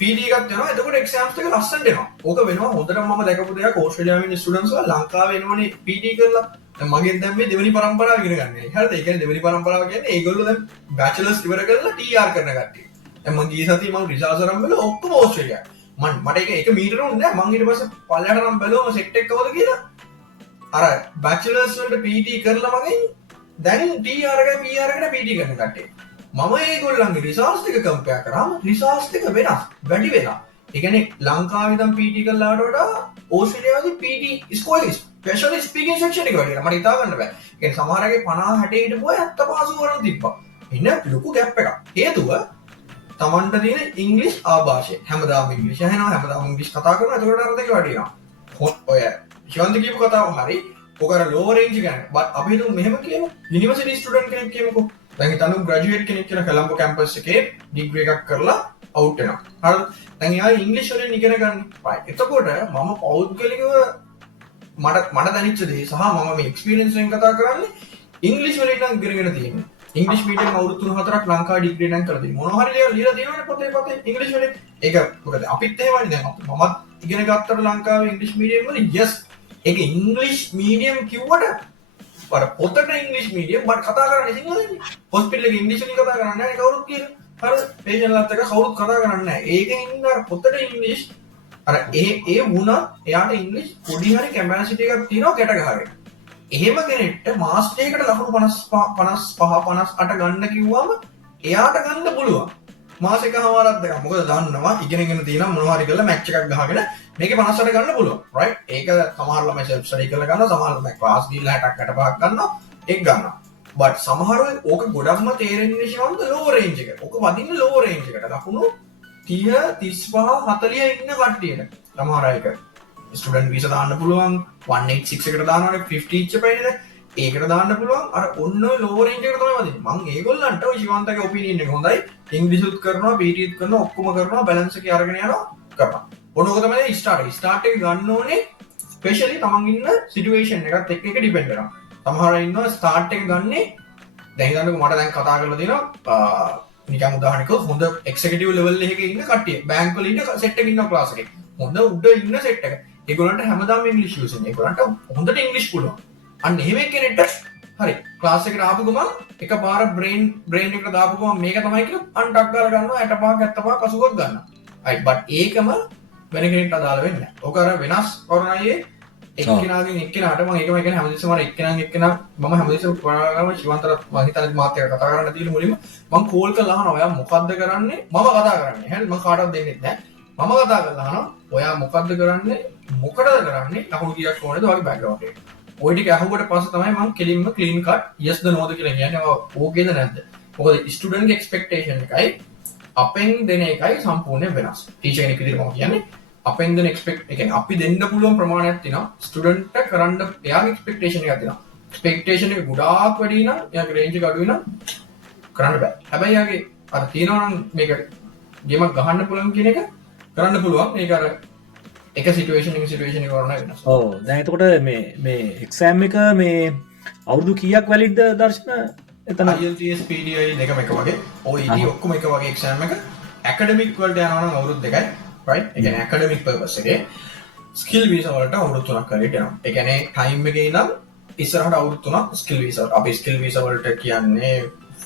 PD එකක් යනවා. එතකොට එක්සෑම්ස් එක ලස්සනට එනවා. ඕක වෙනවා හොඳටම මම දැකපු දෙයක් ඕස්ට්‍රේලියාවේ ඉන්න ස්ටුඩන්ට්ස්ලා ලංකාවේ එනවනේ PD කරලා. දැන් මගෙන් දැන් මේ දෙවෙනි පරම්පරාව ඉගෙන ගන්න. හරිද? ඒ කියන්නේ දෙවෙනි පරම්පරාව කියන්නේ ඒගොල්ලෝ දැන් බැචලර්ස් ඉවර කරලා TR කරන කට්ටිය. දැන් මම ගිය සතියේ මම රිසර්ච් කරන් බැලුවා ඔක්කොම ඕස්ට්‍රේලියා. මට ඒක මීටර උන්නේ නැහැ. මම ඊට පස්සේ පල්ලයට නම් බැලුවම සෙට් එක කවුද කියලා. අර බැචලර්ස් වලට PT කරලා මගෙන් දැන් TR එක PR එකට PT කරන කට්ටිය. මම ඒගොල්ලන්ගේ රිසර්ච් එක කම්පෙයාර් කරාම රිසර්ච් එක වෙනස් වැඩි වෙලා. ඒ කියන්නේ ලංකාවේ ඉඳන් PT කරලාට වඩා ඕස්ට්‍රේලියාවේ PT ස්කෝලේ ස්පෙෂල් ස්පීකින් සෙක්ෂන් එක වැඩි. මට හිතා ගන්න බෑ. ඒ කියන්නේ සමහරගේ 50 60 හිටපුවා 75 වරන් තිබ්බා. ඉන්න ලොකු ગેප් එකක්. හේතුව තමන්ට තියෙන ඉංග්‍රීසි ආభాෂය. හැමදාම ඉංග්‍රීසි අහනවා, හැමදාම ඉංග්‍රීසි කතා කරනවා. ඒකට අර දෙක වැඩි වෙනවා. ඔය ශිවන්ත කියපු කතාව හරි. ඔක අර ලෝවර් රේන්ජ් ගන්න. අපි හිතමු මෙහෙම කියමු. යුනිවර්සිටි ස්ටුඩන්ට් කෙනෙක් කියමුකෝ. දැන් හිතන්න ග්‍රැජුවේට් කෙනෙක් කියලා කොළඹ කැම්පස් එකේ ඩිග්‍රී එකක් කරලා අවුට් වෙනවා. හරිද? දැන් එයා ඉංග්‍රීසි වලින් ඉගෙන ගන්න. එතකොට මම පෞද්ගලිකව මට දැනෙච්ච දේ සහ මම මේ එක්ස්පීරියන්ස් එකෙන් කතා කරන්නේ ඉංග්‍රීසි වලින් නම් ඉගෙනගෙන තියෙන්නේ. ඉංග්‍රීසි මීඩියම් අවුරුදු 3-4ක් ලංකාවේ ඩිග්‍රී නම් කරලා තියෙනවා. මොනවා හරි ලියලා තියෙනවනේ පොතේ ඉංග්‍රීසි වලින්. ඒක මොකද අපිත් එහෙමයි දැන් මමත් ඉගෙන ගත්තට ලංකාවේ ඉංග්‍රීසි මීඩියම් වලින් yes ඒක ඉංග්‍රීසි මීඩියම් කිව්වට අර පොතට ඉංග්‍රීසි මීඩියම් බට කතා කරන්නේ සිංහලෙන්. හොස්පිටල් එකේ ඉංග්‍රීසි වලින් කතා කරන්නේ නැහැ කවුරුත් කියලා. හරිද? පේෂන්ට්ලාත් එක්ක කවුරුත් කතා කරන්නේ නැහැ. ඒකෙන් අර පොතට ඉංග්‍රීසි අර ඒ වුණා එයාට ඉංග්‍රීසි පොඩි හරි කැපැසිටි එකක් තියෙනවා ගැට ගහගෙන. එහෙම කෙනෙක්ට මාස්ටර් එකකට ලකුණු 55 ගන්න කිව්වම එයාට ගන්න පුළුවන්. මාස එකමාරක් දෙකක්. මොකද දන්නවා ඉගෙනගෙන තියෙනවා මොනවා හරි කරලා මැච් එකක් ගහගෙන මේකේ 58 ගන්න පුළුවන්. right? ඒක සමහර ළමයි self study කරලා ගන්නවා, සමහර ළමයි class ගිහලා 60ක් 65ක් ගන්නවා. ඒක ගන්නවා. but සමහර අය ඕක ගොඩක්ම තේරෙන්නේ ශිවන්ත lower range එක. ඕක වදින්න lower range එකට. ලකුණු 30 35 40 ඉන්න කට්ටියට. සමහර අය ස්ටුඩන්ට් වීසා දාන්න පුළුවන් 186 එකට දානවනේ 50 ඉච්ච පැයිනේ ඒකට දාන්න පුළුවන් අර ඔන්න ඔය ලෝ රේන්ජ් එකට තමයි වදින්නේ මම ඒගොල්ලන්ට ඔය ශිවන්තගේ ඔපිනියන් එක හොඳයි ඉංග්‍රීසිත් කරනවා PTත් කරනවා ඔක්කොම කරනවා බැලන්ස් එක අරගෙන යනවා කරනවා ඔන්න ඔක තමයි ස්ටාර්ට් එක ගන්න ඕනේ ස්පෙෂලි තමන් ඉන්න සිටුේෂන් එකත් එක්ක ඩිපෙන්ඩ් වෙනවා සමහර අය ඉන්නවා ස්ටාර්ට් එක ගන්නේ දැන් හිතන්නකෝ මට දැන් කතා කරලා තියෙනවා නිකන් උදාහරණයක් හොඳ එක්සිකියුටිව් ලෙවල් එකක ඉන්න කට්ටිය බැංක් වල ඉන්න සෙට් එකක ඉන්නවා ක්ලාස් එකේ හොඳ උඩ ඉන්න සෙට් එක ඒගොල්ලන්ට හැමදාම ඉංග්‍රීසි යූස් වෙනවා ඒගොල්ලන්ට හොඳට ඉංග්‍රීසි පුළුවන් අන්න එහෙම කෙනෙක්ට හරි ක්ලාස් එකට ආපු ගමන් එකපාර බ්‍රේන් එකට දාපු ගමන් මේක තමයි කියලා අන්ටක් ගාලා ගන්නවා 65 75 80ක් ගන්නවා right but ඒකම වෙන කෙනෙක්ට අදාළ වෙන්නේ නැහැ. ඔක අර වෙනස් කරනයේ එක්කෙනාගෙන් එක්කෙනාට මම ඒකම කියන්නේ හැමදෙස්සම අර එක්කෙනාගෙන් එක්කෙනා මම හැමදෙස්සම ප්‍රාණම ශිවන්තර මම හිතන්නේ මාත් එක්ක කතා කරන්න තියෙන මුලින්ම මම කෝල් කරලා අහනවා ඔයා මොකද්ද කරන්නේ මම කතා කරන්නේ හරිද මම කාටවත් දෙන්නේ නැහැ මම කතා කරලා අහනවා ඔයා මොකද්ද කරන්නේ මොකටද කරන්නේ ලකුණු කීයක් ඕනේද වගේ බෑග්ග්‍රවුන්ඩ් එක ඔය ටික අහුවට පස්සේ තමයි මම කෙලින්ම ක්ලීන් කට් yes ද no ද කියලා කියන්නේ ඕකේද නැද්ද මොකද ස්ටුඩන්ට්ගේ එක්ස්පෙක්ටේෂන් එකයි අපෙන් දෙන එකයි සම්පූර්ණයෙන් වෙනස් ටීචර් කෙනෙක් විදිහට මම කියන්නේ අපෙන් දෙන එක්ස්පෙක්ට් එකෙන් අපි දෙන්න පුළුවන් ප්‍රමාණයක් තියෙනවා ස්ටුඩන්ට්ට කරන්න එයාගේ එක්ස්පෙක්ටේෂන් එකක් තියෙනවා එක්ස්පෙක්ටේෂන් එක ගොඩාක් වැඩි නම් එයාගේ රේන්ජ් එක අඩු වෙනවා කරන්න බෑ හැබැයි එයාගේ අර තියෙනවා නම් මේක ගේමක් ගහන්න පුළුවන් කියන එක කරන්න පුළුවන් මේක අර එක සිටුේෂන් එක සිටුේෂන් එක වරන වෙනස් ඔව් දැන් එතකොට මේ එක්සෑම් එක මේ අවුරුදු කීයක් වැලිඩ්ද දර්ශන එතන IELTS PDI දෙකම එක වගේ OET ඔක්කොම එක වගේ එක්සෑම් එක ඇකඩමික් වලට යනවා නම් අවුරුදු දෙකයි right ඒ කියන්නේ ඇකඩමික් පර්පස් එකේ ස්කිල් වීසා වලට අවුරුදු 3ක් කරේට යනවා ඒ කියන්නේ ටයිම් එකේ ඉඳන් ඉස්සරහට අවුරුදු 3ක් ස්කිල් වීසා අපි ස්කිල් වීසා වලට කියන්නේ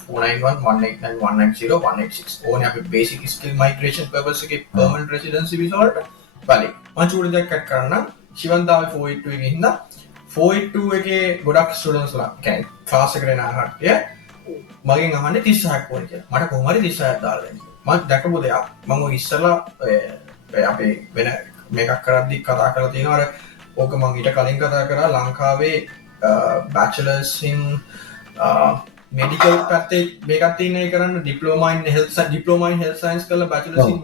491 189 190 186 ඕනේ අපි බේසික් ස්කිල් මයිග්‍රේෂන් පර්පස් එකේ පර්මනන්ට් රෙසිඩෙන්සි වීසා වලට බලයි මම චූටි දෙයක් කට් කරන්න ශිවන්තාවේ 482 එකේ හින්දා 482 එකේ ගොඩක් ස්ටුඩන්ට්ස්ලා කියන්නේ ක්ලාස් එකට එන ආහාරය මගෙන් අහන්නේ 36ක් ඕනේ කියලා මට කොහොම හරි 36ක් දාලා දෙන්න මම දැකපු දෙයක් මම ඔය ඉස්සලා අපි වෙන මේකක් කරද්දි කතා කරලා තියෙනවා අර ඕක මම ඊට කලින් කතා කරා ලංකාවේ බැචලර්ස් ඉන් මෙඩිකල් පැත්තේ මේකක් තියෙන ඒ කරන්න ඩිප්ලෝමා ඉන් හෙල්ත් සයන්ස් කරලා බැචලර්ස් ඉන්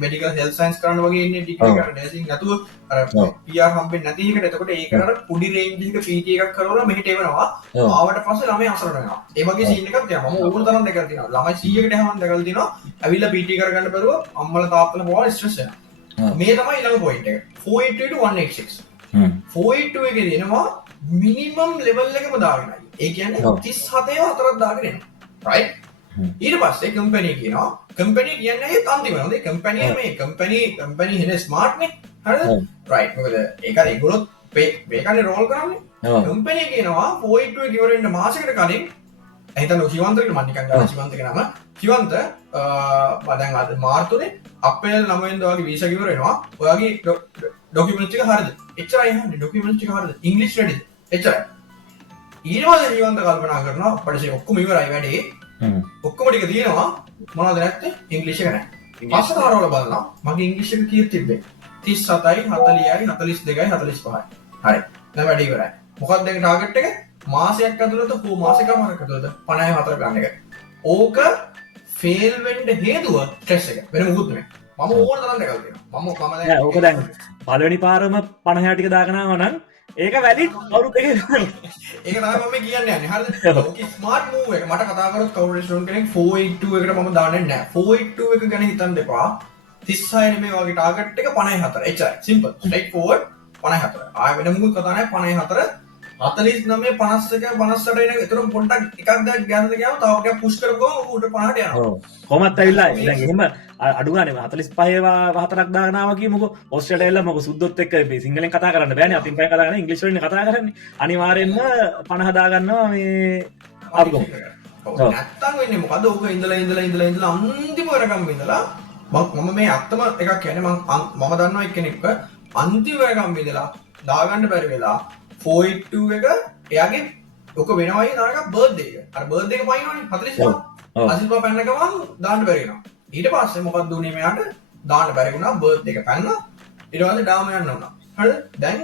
මෙඩිකල් හෙල්ත් සයන්ස් කරන්න වගේ ඉන්නේ ඩිග්‍රී කරන්න නර්සින් නැතුව අර PR හම්බෙන්නේ නැති එකට එතකොට ඒක අර පොඩි රේන්ජ් එක PT එකක් කරවලා මෙහෙට එවනවා ආවට පස්සේ ළමයි අසරණ වෙනවා ඒ වගේ සීන් එකක් තියෙනවා මම ඕන තරම් දැකලා තියෙනවා ළමයි 100කට හැමෝම දැකලා තියෙනවා ඇවිල්ලා PT කරගන්න බැරුව අම්මලා තාත්තලා බොහොම ස්ට්‍රෙස් වෙනවා මේ තමයි ඊළඟ පොයින්ට් එක 482 to 186 482 එකේ දෙනවා මිනිමම් ලෙවල් එකම දාගෙනයි ඒ කියන්නේ 37 හතරක් දාගෙන එනවා right ඊට පස්සේ කම්පැනි කියනවා කම්පැනි කියන්නේ ඒත් අන්තිම නේද කම්පැනි මේ කම්පැනි හෙන ස්මාර්ට් නේ හරිද right මොකද ඒක ඒගොල්ලෝ මේකනේ රෝල් කරන්නේ කම්පැනි කියනවා 482 එක ඉවර වෙන්න මාසෙකට කලින් හිතන්න කිවන්තට මම නිකන් ගාන කිවන්තගේ නම කිවන්ත දැන් අද මාර්තුනේ අප්‍රේල් 9 වෙනිදා වගේ වීසා ඉවර වෙනවා ඔයාගේ ඩොකියුමන්ට්ස් ටික හරියද එච්චරයි අහන්නේ ඩොකියුමන්ට්ස් ටික හරියද ඉංග්‍රීසි රෙඩිද එච්චරයි ඊළඟ ජීවන්ත කල්පනා කරනවා අපිට ඔක්කොම ඉවරයි වැඩේ ඔක්කොම ටික තියෙනවා මොනවද නැත්තේ ඉංග්‍රීසි එක නැහැ පස්සේ තාරවල බලනවා මගේ ඉංග්‍රීසි එක කීයක් තිබ්බේ 37යි 40යි 42යි 45යි හරි දැන් වැඩේ ඉවරයි මොකක්ද දැන් ටාගට් එක මාසයක් ඇතුළත හෝ මාසෙකමාරක් ඇතුළත 54 ගන්න එක ඕක ෆේල් වෙන්න හේතුව ස්ට්‍රෙස් එක වෙන මොකුත් නෙමෙයි මම ඕන තරම් දැකලා තියෙනවා මම දැන් ඕක දැන් පළවෙනි පාරම 50 ටික දාගෙන ආව නම් ඒක වැලිඩ් අවුරුදු දෙකේ ඒක තමයි මම කියන්නේ හරිද ඕකේ ස්මාර්ට් මූව් එක මට කතා කරොත් කවුරු රෙස්ටොරන්ට් කෙනෙක් 482 එකට මම දාන්නේ නැහැ 482 එක ගැන හිතන්න එපා 36 නෙමෙයි වගේ ටාගට් එක 54 එච්චරයි සිම්පල් ස්ට්‍රේට් ෆෝවර්ඩ් 54 ආයෙ වෙන මොකුත් කතා නැහැ 54 49 51 58 එන ඒතරම් පොඩ්ඩක් එකක් දැක් ගන්නද ගියාම තව ටිකක් පුෂ් කරපුවම උඩ 50ට යනවා ඔව් කොහොමත් ඇවිල්ලා දැන් එහෙම අඩු ගානේ 45 හතරක් දාගෙන ආවා කියමුකෝ ඕස්ට්‍රේලියාවට ඇවිල්ලා මොකද සුද්දොත් එක්ක මේ සිංහලෙන් කතා කරන්න බෑනේ අතින් පය කතා කරන්නේ ඉංග්‍රීසි වලින් කතා කරන්නේ අනිවාර්යෙන්ම 50 දා ගන්නවා මේ අපගම නැත්තම් වෙන්නේ මොකද ඕක ඉඳලා අන්තිම වෙනකම් ඉඳලා මම මේ අත්තම එකක් කියන්නේ මම දන්නවා එක්කෙනෙක්ව අන්තිම වෙනකම් ඉඳලා දාගන්න බැරි වෙලා 482 එක එයාගේ ඔක වෙනවයි නායක බර්ත්ඩේ එක අර බර්ත්ඩේ එක පයින්නවනේ 45 45 පැන්න ගමන් දාන්න බැරි වෙනවා ඊට පස්සේ මොකක්ද උනේ මෙයාට දාන්න බැරි වුණා බර්ත්ඩේ එක පැන්නා ඊට පස්සේ ඩාම යන්න වුණා හරිද දැන්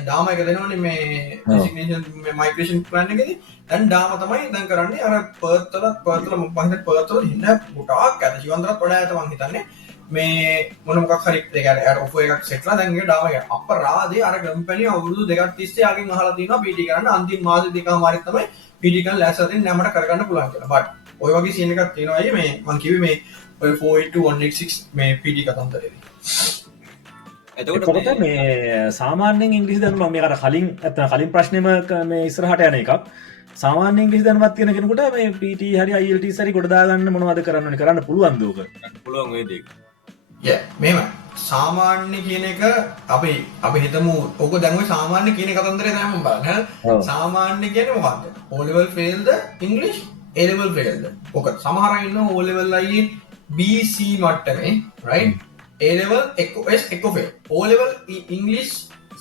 ඩාම එක දෙනවනේ මේ ඩෙසිග්නේෂන් මේ මයිග්‍රේෂන් ප්ලෑන් එකේදී දැන් ඩාම තමයි දැන් කරන්නේ අර පර්ත් වල මම හිතන්නේ පර්ත් වල ඉන්න ගොඩාක් ඇත ජීවන්තරත් වඩා ඇත මම හිතන්නේ මේ මොන මොකක් හරි ඒක අර ඔෆර් එකක් සෙට්ලා දැන් ඒක ඩාම එක අපරාධේ අර කම්පැනි අවුරුදු දෙකක් තිස්සේ ආගෙන් අහලා තියෙනවා PT කරන්න අන්තිම මාස දෙකමාරක් තමයි PT කරන්න ලෑස්තියෙන් නැමට කරගන්න පුළුවන් කියලා බට් ඔය වගේ සීන් එකක් තියෙනවා අයියේ මේ මම කිව්වේ මේ ඔය 482 186 මේ PT කතන්දරේදී එතකොට මේ සාමාන්‍යයෙන් ඉංග්‍රීසි දැනුම මේක අර කලින් ප්‍රශ්නෙම මේ ඉස්සරහට යන එකක් සාමාන්‍ය ඉංග්‍රීසි දැනුමක් තියෙන කෙනෙකුට මේ PT හරි IELTS හරි කොට දාගන්න මොනවද කරන්න ඕනේ කරන්න පුළුවන්ද ඕක පුළුවන් ඔය දෙක මෙම සාමාන්‍ය කියන එක අපි හිතමු ඕක දැන් ඔය සාමාන්‍ය කියන කතන්දරේ තමයි මම බලන්නේ සාමාන්‍ය කියන්නේ මොකක්ද O level failed English A level failed ඕක සමහර අය ඉන්නවා O level අයියේ BC මට්ටමේ right A level එක්ක fail O level English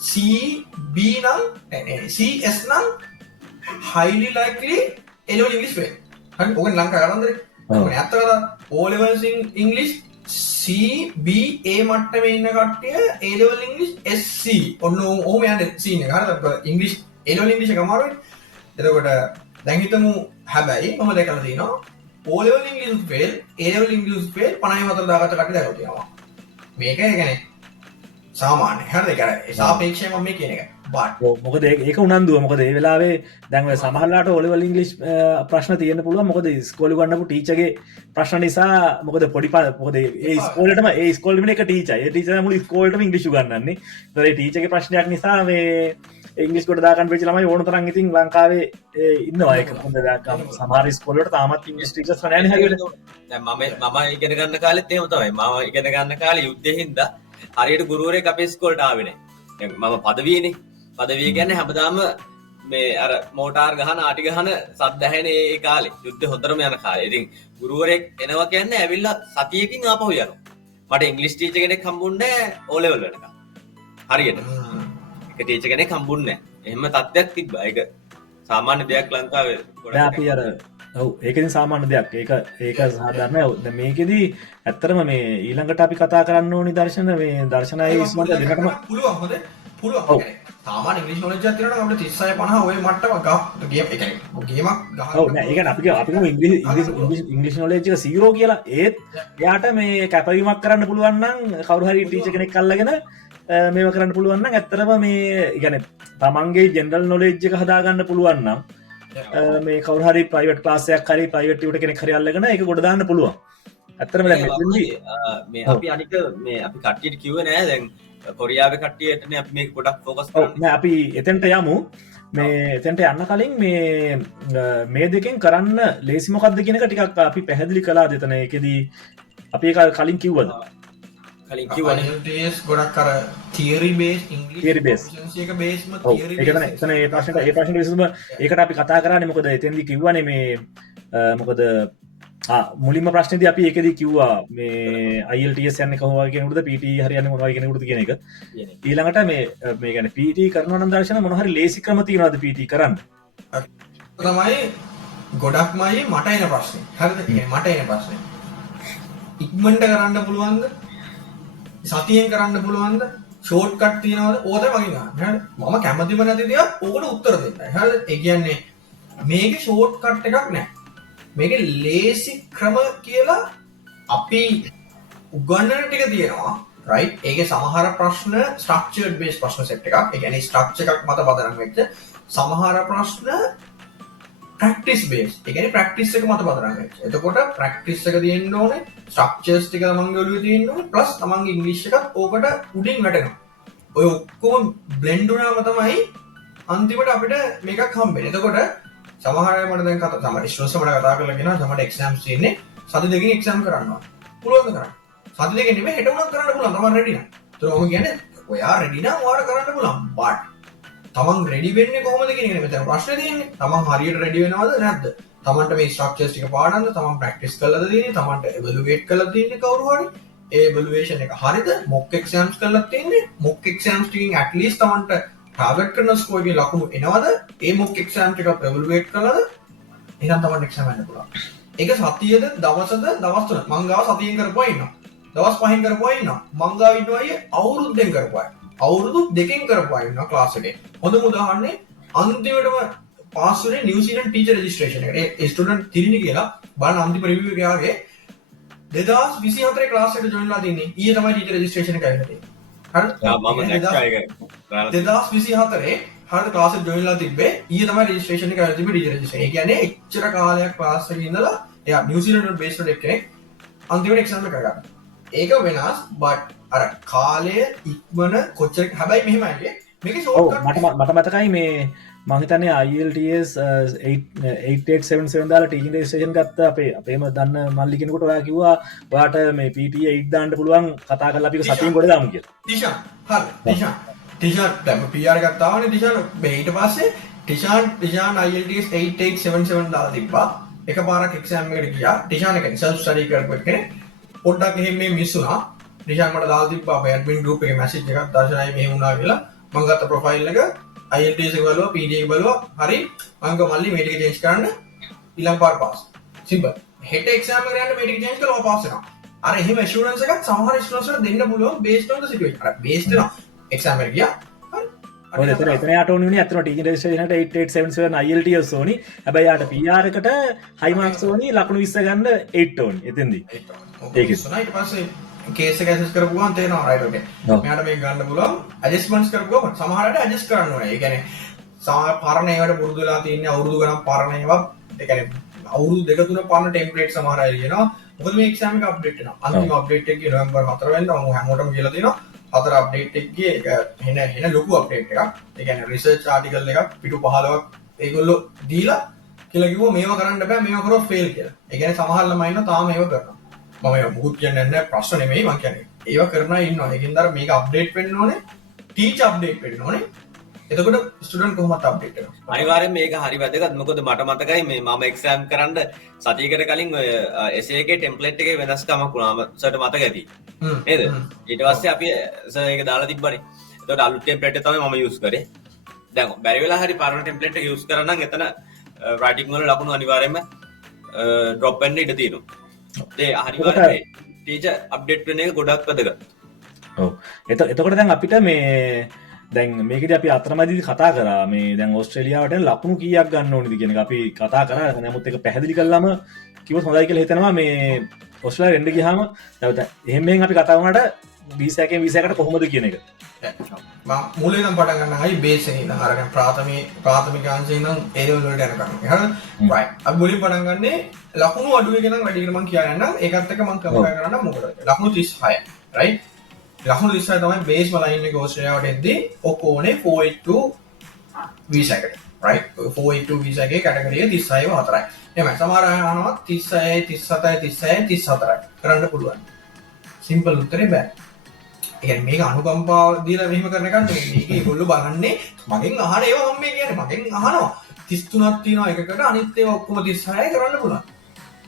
C B නම් CS නම් highly likely A-level English fail. හරි ඔක ලංකාවේ කරන්දරේ. ඔක ඇත්ත කතා. O levels in English C B A මට්ටමේ ඉන්න කට්ටිය A-level English SC ඔන්න ඔහොම යන්නේ සීන් එක. හරිද? English A-level English එක අමාරුයි. එතකොට දැන් හිතමු හැබැයි මම දැකලා තියෙනවා O level English fail A-level English fail 54 දාගත්ත කට්ටිය දැකලා තියෙනවා. මේක කියන්නේ සාමාන්‍ය. හරිද? ඒක සාපේක්ෂව මම මේ කියන එක. මොකද ඒක උනන්දුව මොකද ඒ වෙලාවේ දැන් සමහරලාට ඔලෙවල් ඉංග්ලිෂ් ප්‍රශ්න තියෙන්න පුළුවන් මොකද ස්කෝලේ ගන්නපු ටීචර්ගේ ප්‍රශ්න නිසා මොකද පොඩි මොකද ඒ ස්කෝලේටම ඒ ස්කෝලේම එක ටීචර් ඒ ටීචර් මුළු ස්කෝලේටම ඉංග්‍රීසි උගන්වන්නේ ඒතර ඒ ටීචර්ගේ ප්‍රශ්නයක් නිසා මේ ඉංග්‍රීසි කොට දාගන්න වෙච්ච ළමයි ඕන තරම් ඉතින් ලංකාවේ ඉන්නවා ඒක හොඳ සමහර ස්කෝල වලට තාමත් ඉංග්‍රීසි ටීචර්ස් නැහැ හරියට දැන් මම ඉගෙන ගන්න කාලෙත් එහෙම තමයි මම ඉගෙන ගන්න කාලේ යුද්ධෙ හින්දා හරියට ගුරුවරයෙක් අපේ ස්කෝලේට ආවේ නැහැ දැන් මම පදවියනේ පදවිය කියන්නේ හැමදාම මේ අර මෝටාර් ගහන ආටි ගහන සද්ද ඇහෙන ඒ කාලේ යුද්ධ හොඳටම යන කාලේ. ඉතින් ගුරුවරයෙක් එනවා කියන්නේ ඇවිල්ලා සතියකින් ආපහු යනවා. මට ඉංග්‍රීසි ටීචර් කෙනෙක් හම්බුන්නේ නැහැ O level වෙනකම්. හරියට. ඒක ටීචර් කෙනෙක් හම්බුන්නේ නැහැ. එහෙම තත්ත්වයක් තිබ්බා. ඒක සාමාන්‍ය දෙයක් ලංකාවේ ගොඩක් අපි අර ඔව් ඒකෙන් සාමාන්‍ය දෙයක්. ඒක සාධාරණයි. දැන් මේකෙදි ඇත්තටම මේ ඊළඟට අපි කතා කරන්න ඕනි දර්ශන මේ දර්ශනයි ඉස්මත දෙකටම පුළුවන් හොඳ පුළුවන්. සාමාන්‍ය ඉංග්‍රීසි knowledge එකක් තියෙනවා නම් අපිට 36 50 ඔය මට්ටම ගහ ගේම් ඒ කියන්නේ ගේමක් ගහන්න. ඔව් නෑ ඒ කියන්නේ අපිට ඉංග්‍රීසි knowledge එක 0 කියලා ඒත් එයාට මේ කැපවීමක් කරන්න පුළුවන් නම් කවුරු හරි ටීචර් කෙනෙක් අල්ලගෙන මේව කරන්න පුළුවන් නම් ඇත්තටම මේ කියන්නේ තමන්ගේ ජෙනරල් knowledge එක හදාගන්න පුළුවන් නම් මේ කවුරු හරි ප්‍රයිවට් ක්ලාස් එකක් හරි ප්‍රයිවට් ටියුටර් කෙනෙක් හරි අල්ලගෙන ඒක ගොඩ දාන්න පුළුවන්. ඇත්තටම දැන් මේ අපි අනික මේ අපි කට්ටියට කිව්වේ නෑ දැන් කොරියාවේ කට්ටියටනේ අපි මේක ගොඩක් ફોකස් කරන්නේ. නෑ අපි එතෙන්ට යමු. මේ එතෙන්ට යන්න කලින් මේ දෙකෙන් කරන්න ලේසි මොකක්ද කියන එක ටිකක් අපි පැහැදිලි කළාද එතන ඒකෙදී අපි ඒක කලින් කිව්වද? කලින් කිව්වනේ. IELTS ගොඩක් අර theory based English theory based proficiency එක බේස්ම theory based. ඒක තමයි. එතන ඒ ප්‍රශ්නෙට විසඳුම ඒකට අපි කතා කරන්නේ මොකද එතෙන්දී කිව්වනේ මේ මොකද මුලින්ම ප්‍රශ්නේදී අපි ඒකෙදී කිව්වා මේ IELTS යන්නේ කොහොම වගේ කෙනෙකුටද PT හරියන්නේ මොනවා වගේ කෙනෙකුටද කියන එක. ඊළඟට මේ කියන්නේ PT කරනවා නම් දර්ශන මොන හරි ලේසි ක්‍රම තියනවාද PT කරන්න? තමයි ගොඩක්මයි මට එන ප්‍රශ්නේ. හරිද? මට එන ප්‍රශ්නේ. ඉක්මනට කරන්න පුළුවන්ද? සතියෙන් කරන්න පුළුවන්ද? ෂෝට් කට් තියනවාද? ඕක තමයි මගෙන් අහන්නේ. හරිද? මම කැමතිම නැති දේවල් ඕකට උත්තර දෙන්නයි. හරිද? ඒ කියන්නේ මේකේ ෂෝට් කට් එකක් නැහැ. මේක ලේසි ක්‍රම කියලා අපි උගන්නන ටික තියෙනවා රයිට් ඒකේ සමහර ප්‍රශ්න ස්ට්‍රක්චර්ඩ් බේස් ප්‍රශ්න සෙට් එකක් ඒ කියන්නේ ස්ට්‍රක්චර් එකක් මත පදනම් වෙච්ච සමහර ප්‍රශ්න ප්‍රැක්ටිස් බේස් ඒ කියන්නේ ප්‍රැක්ටිස් එක මත පදනම් වෙච්ච එතකොට ප්‍රැක්ටිස් එක තියෙන්න ඕනේ ස්ට්‍රක්චර්ස් ටික තමන්ගේ ඔළුවේ තියෙන්න ඕනේ ප්ලස් තමන්ගේ ඉංග්‍රීසි එකත් ඕකට උඩින් වැටෙනවා ඔය ඔක්කොම බ්ලෙන්ඩ් වුණාම තමයි අන්තිමට අපිට මේකක් හම්බෙන්නේ එතකොට සමහර අය මට දැන් කතා සමහර ඉස්ට්‍රස් මට කතා කරලා කියනවා සමහර එක්සෑම්ස් තියෙන්නේ සති දෙකකින් එක්සෑම් කරනවා පුළුවන්ද කරන්න සති දෙකකින් නෙමෙයි හෙට උනත් කරන්න පුළුවන් තමන් රෙඩි නම් ඒතර මම කියන්නේ ඔයා රෙඩි නම් ඔයාට කරන්න පුළුවන් බට් තමන් රෙඩි වෙන්නේ කොහොමද කියන එක මෙතන ප්‍රශ්නේ තියෙන්නේ තමන් හරියට රෙඩි වෙනවද නැද්ද තමන්ට මේ ස්ට්‍රක්චර්ස් ටික පාඩම්ද තමන් ප්‍රැක්ටිස් කළාද තියෙන්නේ තමන්ට එවලුවේට් කරලා තියෙන්නේ කවුරු හරි ඒ එවලුවේෂන් එක හරිද මොක් එක්සෑම්ස් කරලා තියෙන්නේ මොක් එක්සෑම්ස් ටිකෙන් at least තමන්ට ටාගට් කරන ස්කෝර් එකේ ලකුණු එනවද? ඒ මොක් එක්සෑම් ටික එවලුවේට් කළාද? එහෙනම් තමයි එක්සෑම් යන්න පුළුවන්. ඒක සතියේද දවසද දවස් තුනක්. මං ගාව සතියෙන් කරපුවා ඉන්නවා. දවස් 5න් කරපුවා ඉන්නවා. මං ගාව ඉන්නවා අය අවුරුද්දෙන් කරපුවා. අවුරුදු 2කින් කරපුවා ඉන්නවා ක්ලාස් එකේ. හොඳම උදාහරණේ අන්තිමටම පාස් වුණේ නිව්සීලන්ත ටීචර් රෙජිස්ට්‍රේෂන් එකට. ඒ ස්ටුඩන්ට් තිරිණි කියලා බලන්න අන්තිම රිවිව් එක යාගේ 2024 ක්ලාස් එකට ජොයින් වෙලා තින්නේ. ඊයේ තමයි ටීචර් රෙජිස්ට්‍රේෂන් එක ඇවිල්ලා තියෙන්නේ. මම දැක්කා ඒක 2024 හරියට ක්ලාස් එක ජොයින් වෙලා තිබ්බේ ඊයේ තමයි රෙජිස්ට්‍රේෂන් එක ඇවිත් තිබ්බේ ටීචර් රෙජිස්ට්‍රේෂන්. ඒ කියන්නේ එච්චර කාලයක් ක්ලාස් එකේ ඉඳලා එයා නිව්සීලන්ත බේස්ඩ් කෙනෙක් අන්තිමට එක්සෑම් එක කරගන්න. ඒක වෙනස් බට් අර කාලය ඉක්මන කොච්චර හැබැයි මෙහෙමයි මේකේ ෂෝට් මට මතකයි මේ මම හිතන්නේ IELTS 8877 දාලා ටීචින් රෙජිස්ට්‍රේෂන් ගත්ත අපේම දන්න මල්ලි කෙනෙකුට ඔයා කිව්වා ඔයාට මේ PT 8 දාන්න පුළුවන් කතා කරලා අපි සතියෙන් ගොඩ දාමු කියලා. ටිෂාන් හරි ටිෂාන් දැන් PR එකක් තාවනේ ටිෂාන් මේ ඊට පස්සේ ටිෂාන් IELTS 8877 දාලා තිබ්බා. එකපාරක් එක්සෑම් එකට ගියා. ටිෂාන් එක self study කරපු කෙනෙක් පොඩ්ඩක් එහෙම මේ මිස් වුණා. ටිෂාන් මට දාලා තිබ්බා අපේ ඇඩ්මින් ගෲප් එකේ මැසේජ් එකක් දර්ශනයි මෙහෙම වුණා කියලා. මං ගත්ත ප්‍රොෆයිල් එක IELTS එක බලුවා PD එක බලුවා හරි අංක මල්ලි මේ ටික චේන්ජ් කරන්න ඊළඟ පාර පාස් සිම්පල් හෙට එක්සෑම් එකට යන්න මේ ටික චේන්ජ් කරලා පාස් වෙනවා අර එහෙම ඇෂුරන්ස් එකක් සමහර ස්ටුඩන්ට්ස් වලට දෙන්න පුළුවන් based on the situation අර based වෙනවා එක්සෑම් එකට ගියා ඔය එතන යට ඕනේ නේ අතන ටීචර් රෙජිස්ට්‍රේෂන් එකට 8877 IELTS ඕනි. හැබැයි යාට PR එකට හයි මාක්ස් ඕනි ලකුණු 20 ගන්න 8 ඕනි. එතෙන්දී. ඒක ඊට පස්සේ කේස් එක ඇසස් කරපුවාම තේරෙනවා රයිට් ඕකේ. මෙයාට මේක ගන්න පුළුවන් ඇඩ්ජස්ට්මන්ට්ස් කරපුවාම සමහරවිට ඇඩ්ජස්ට් කරන්න ඕනේ. ඒ කියන්නේ සමහර පරණ ඒවාට පුරුදු වෙලා තියෙන්නේ අවුරුදු ගණන් පරණ ඒවා ඒ කියන්නේ අවුරුදු 2-3 පරණ ටෙම්ප්ලේට් සමහර අය කියනවා. මොකද මේ එක්සෑම් එක අප්ඩේට් වෙනවා. අන්තිම අප්ඩේට් එක නොවැම්බර් 4 වෙනිදා මම හැමෝටම කියලා දෙනවා. අතර අප්ඩේට් එකේ එන ලොකු අප්ඩේට් එකක්. ඒ කියන්නේ රිසර්ච් ආටිකල් එකක් පිටු 15ක් ඒගොල්ලෝ දීලා කියලා කිව්වා මේව කරන්න බෑ මේව කරොත් ෆේල් කියලා. ඒ කියන්නේ සමහර ළමයි ඉන්නවා තාම මේව කරනවා. මම ඒක මුකුත් කියන්නේ නැහැ ප්‍රශ්න නෙමෙයි මම කියන්නේ. ඒව කරන අය ඉන්නවා. ඒකින්ද අර මේක අප්ඩේට් වෙන්න ඕනේ. ටීච් අප්ඩේට් වෙන්න ඕනේ. එතකොට ස්ටුඩන්ට් කොහොමද අප්ඩේට් වෙනවා? අනිවාර්යෙන් මේක හරි වැදගත්. මොකද මට මතකයි මේ මම එක්සෑම් කරන්න සතියකට කලින් ඔය essay එකේ ටෙම්ප්ලේට් එකේ වෙනස්කමක් වුණාම සර්ට මතක ඇති. නේද? ඊට පස්සේ අපි සර් ඒක දාලා තිබ්බනේ. එතකොට අලුත් ටෙම්ප්ලේට් එක තමයි මම යූස් කරේ. දැන් බැරි වෙලා හරි පරණ ටෙම්ප්ලේට් එක යූස් කරා නම් එතන රයිටින් වල ලකුණු අනිවාර්යයෙන්ම ඩ්‍රොප් වෙන්න ඉඩ තියෙනවා. ඒ අනිවාර්යයෙන් ටීචර් අප්ඩේට් වෙන එක ගොඩක් වැදගත්. ඔව්. එතකොට දැන් අපිට මේ දැන් මේකදී අපි අතරමැදි කතා කරා මේ දැන් ඕස්ට්‍රේලියාවට ලකුණු කීයක් ගන්න ඕනද කියන එක අපි කතා කරා. නමුත් ඒක පැහැදිලි කළාම කිව්වොත් හොඳයි කියලා හිතනවා මේ ඔස්ට්‍රේලියාවට එන්න ගියාම නැවත එහෙමෙන් අපි කතා වුණාට වීසා එකෙන් වීසා එකට කොහොමද කියන එක. මම මුලින් නම් පටන් ගන්න හයි බේස් එකේ ඉඳන් අරගෙන ප්‍රාථමික අංශේ ඉඳන් ඒ ලෙවල් වලට යනකම්. හරිද? right. අපි මුලින් පටන් ගන්නේ ලකුණු අඩු එකේ නම් වැඩි කියලා මම කියන්නම්. ඒකත් එක්ක මම කම්පයර් කරන්න මොකටද? ලකුණු 36. right? ලකුණු 36 තමයි බේස් ලයින් එක ඕස්ට්‍රේලියාවට එද්දී ඔක්කොනේ 482 වීසා එකට. right? 482 වීසා එකේ කැටගරිය 36 4යි. එහෙමයි. සමහර අය අහනවා 36 37 36 34 කරන්න පුළුවන්. සිම්පල් උත්තරේ බෑ. ඒ කියන්නේ මේක අනුකම්පාව දීලා මෙහෙම කරන එකක් නෙමෙයි. මේක ඒගොල්ලෝ බලන්නේ මගෙන් අහන ඒවා මම මේ කියන්නේ මගෙන් අහනවා 33ක් තියෙනවා එකකට අනිත් ඒවා ඔක්කොම 36යි කරන්න පුළුවන්.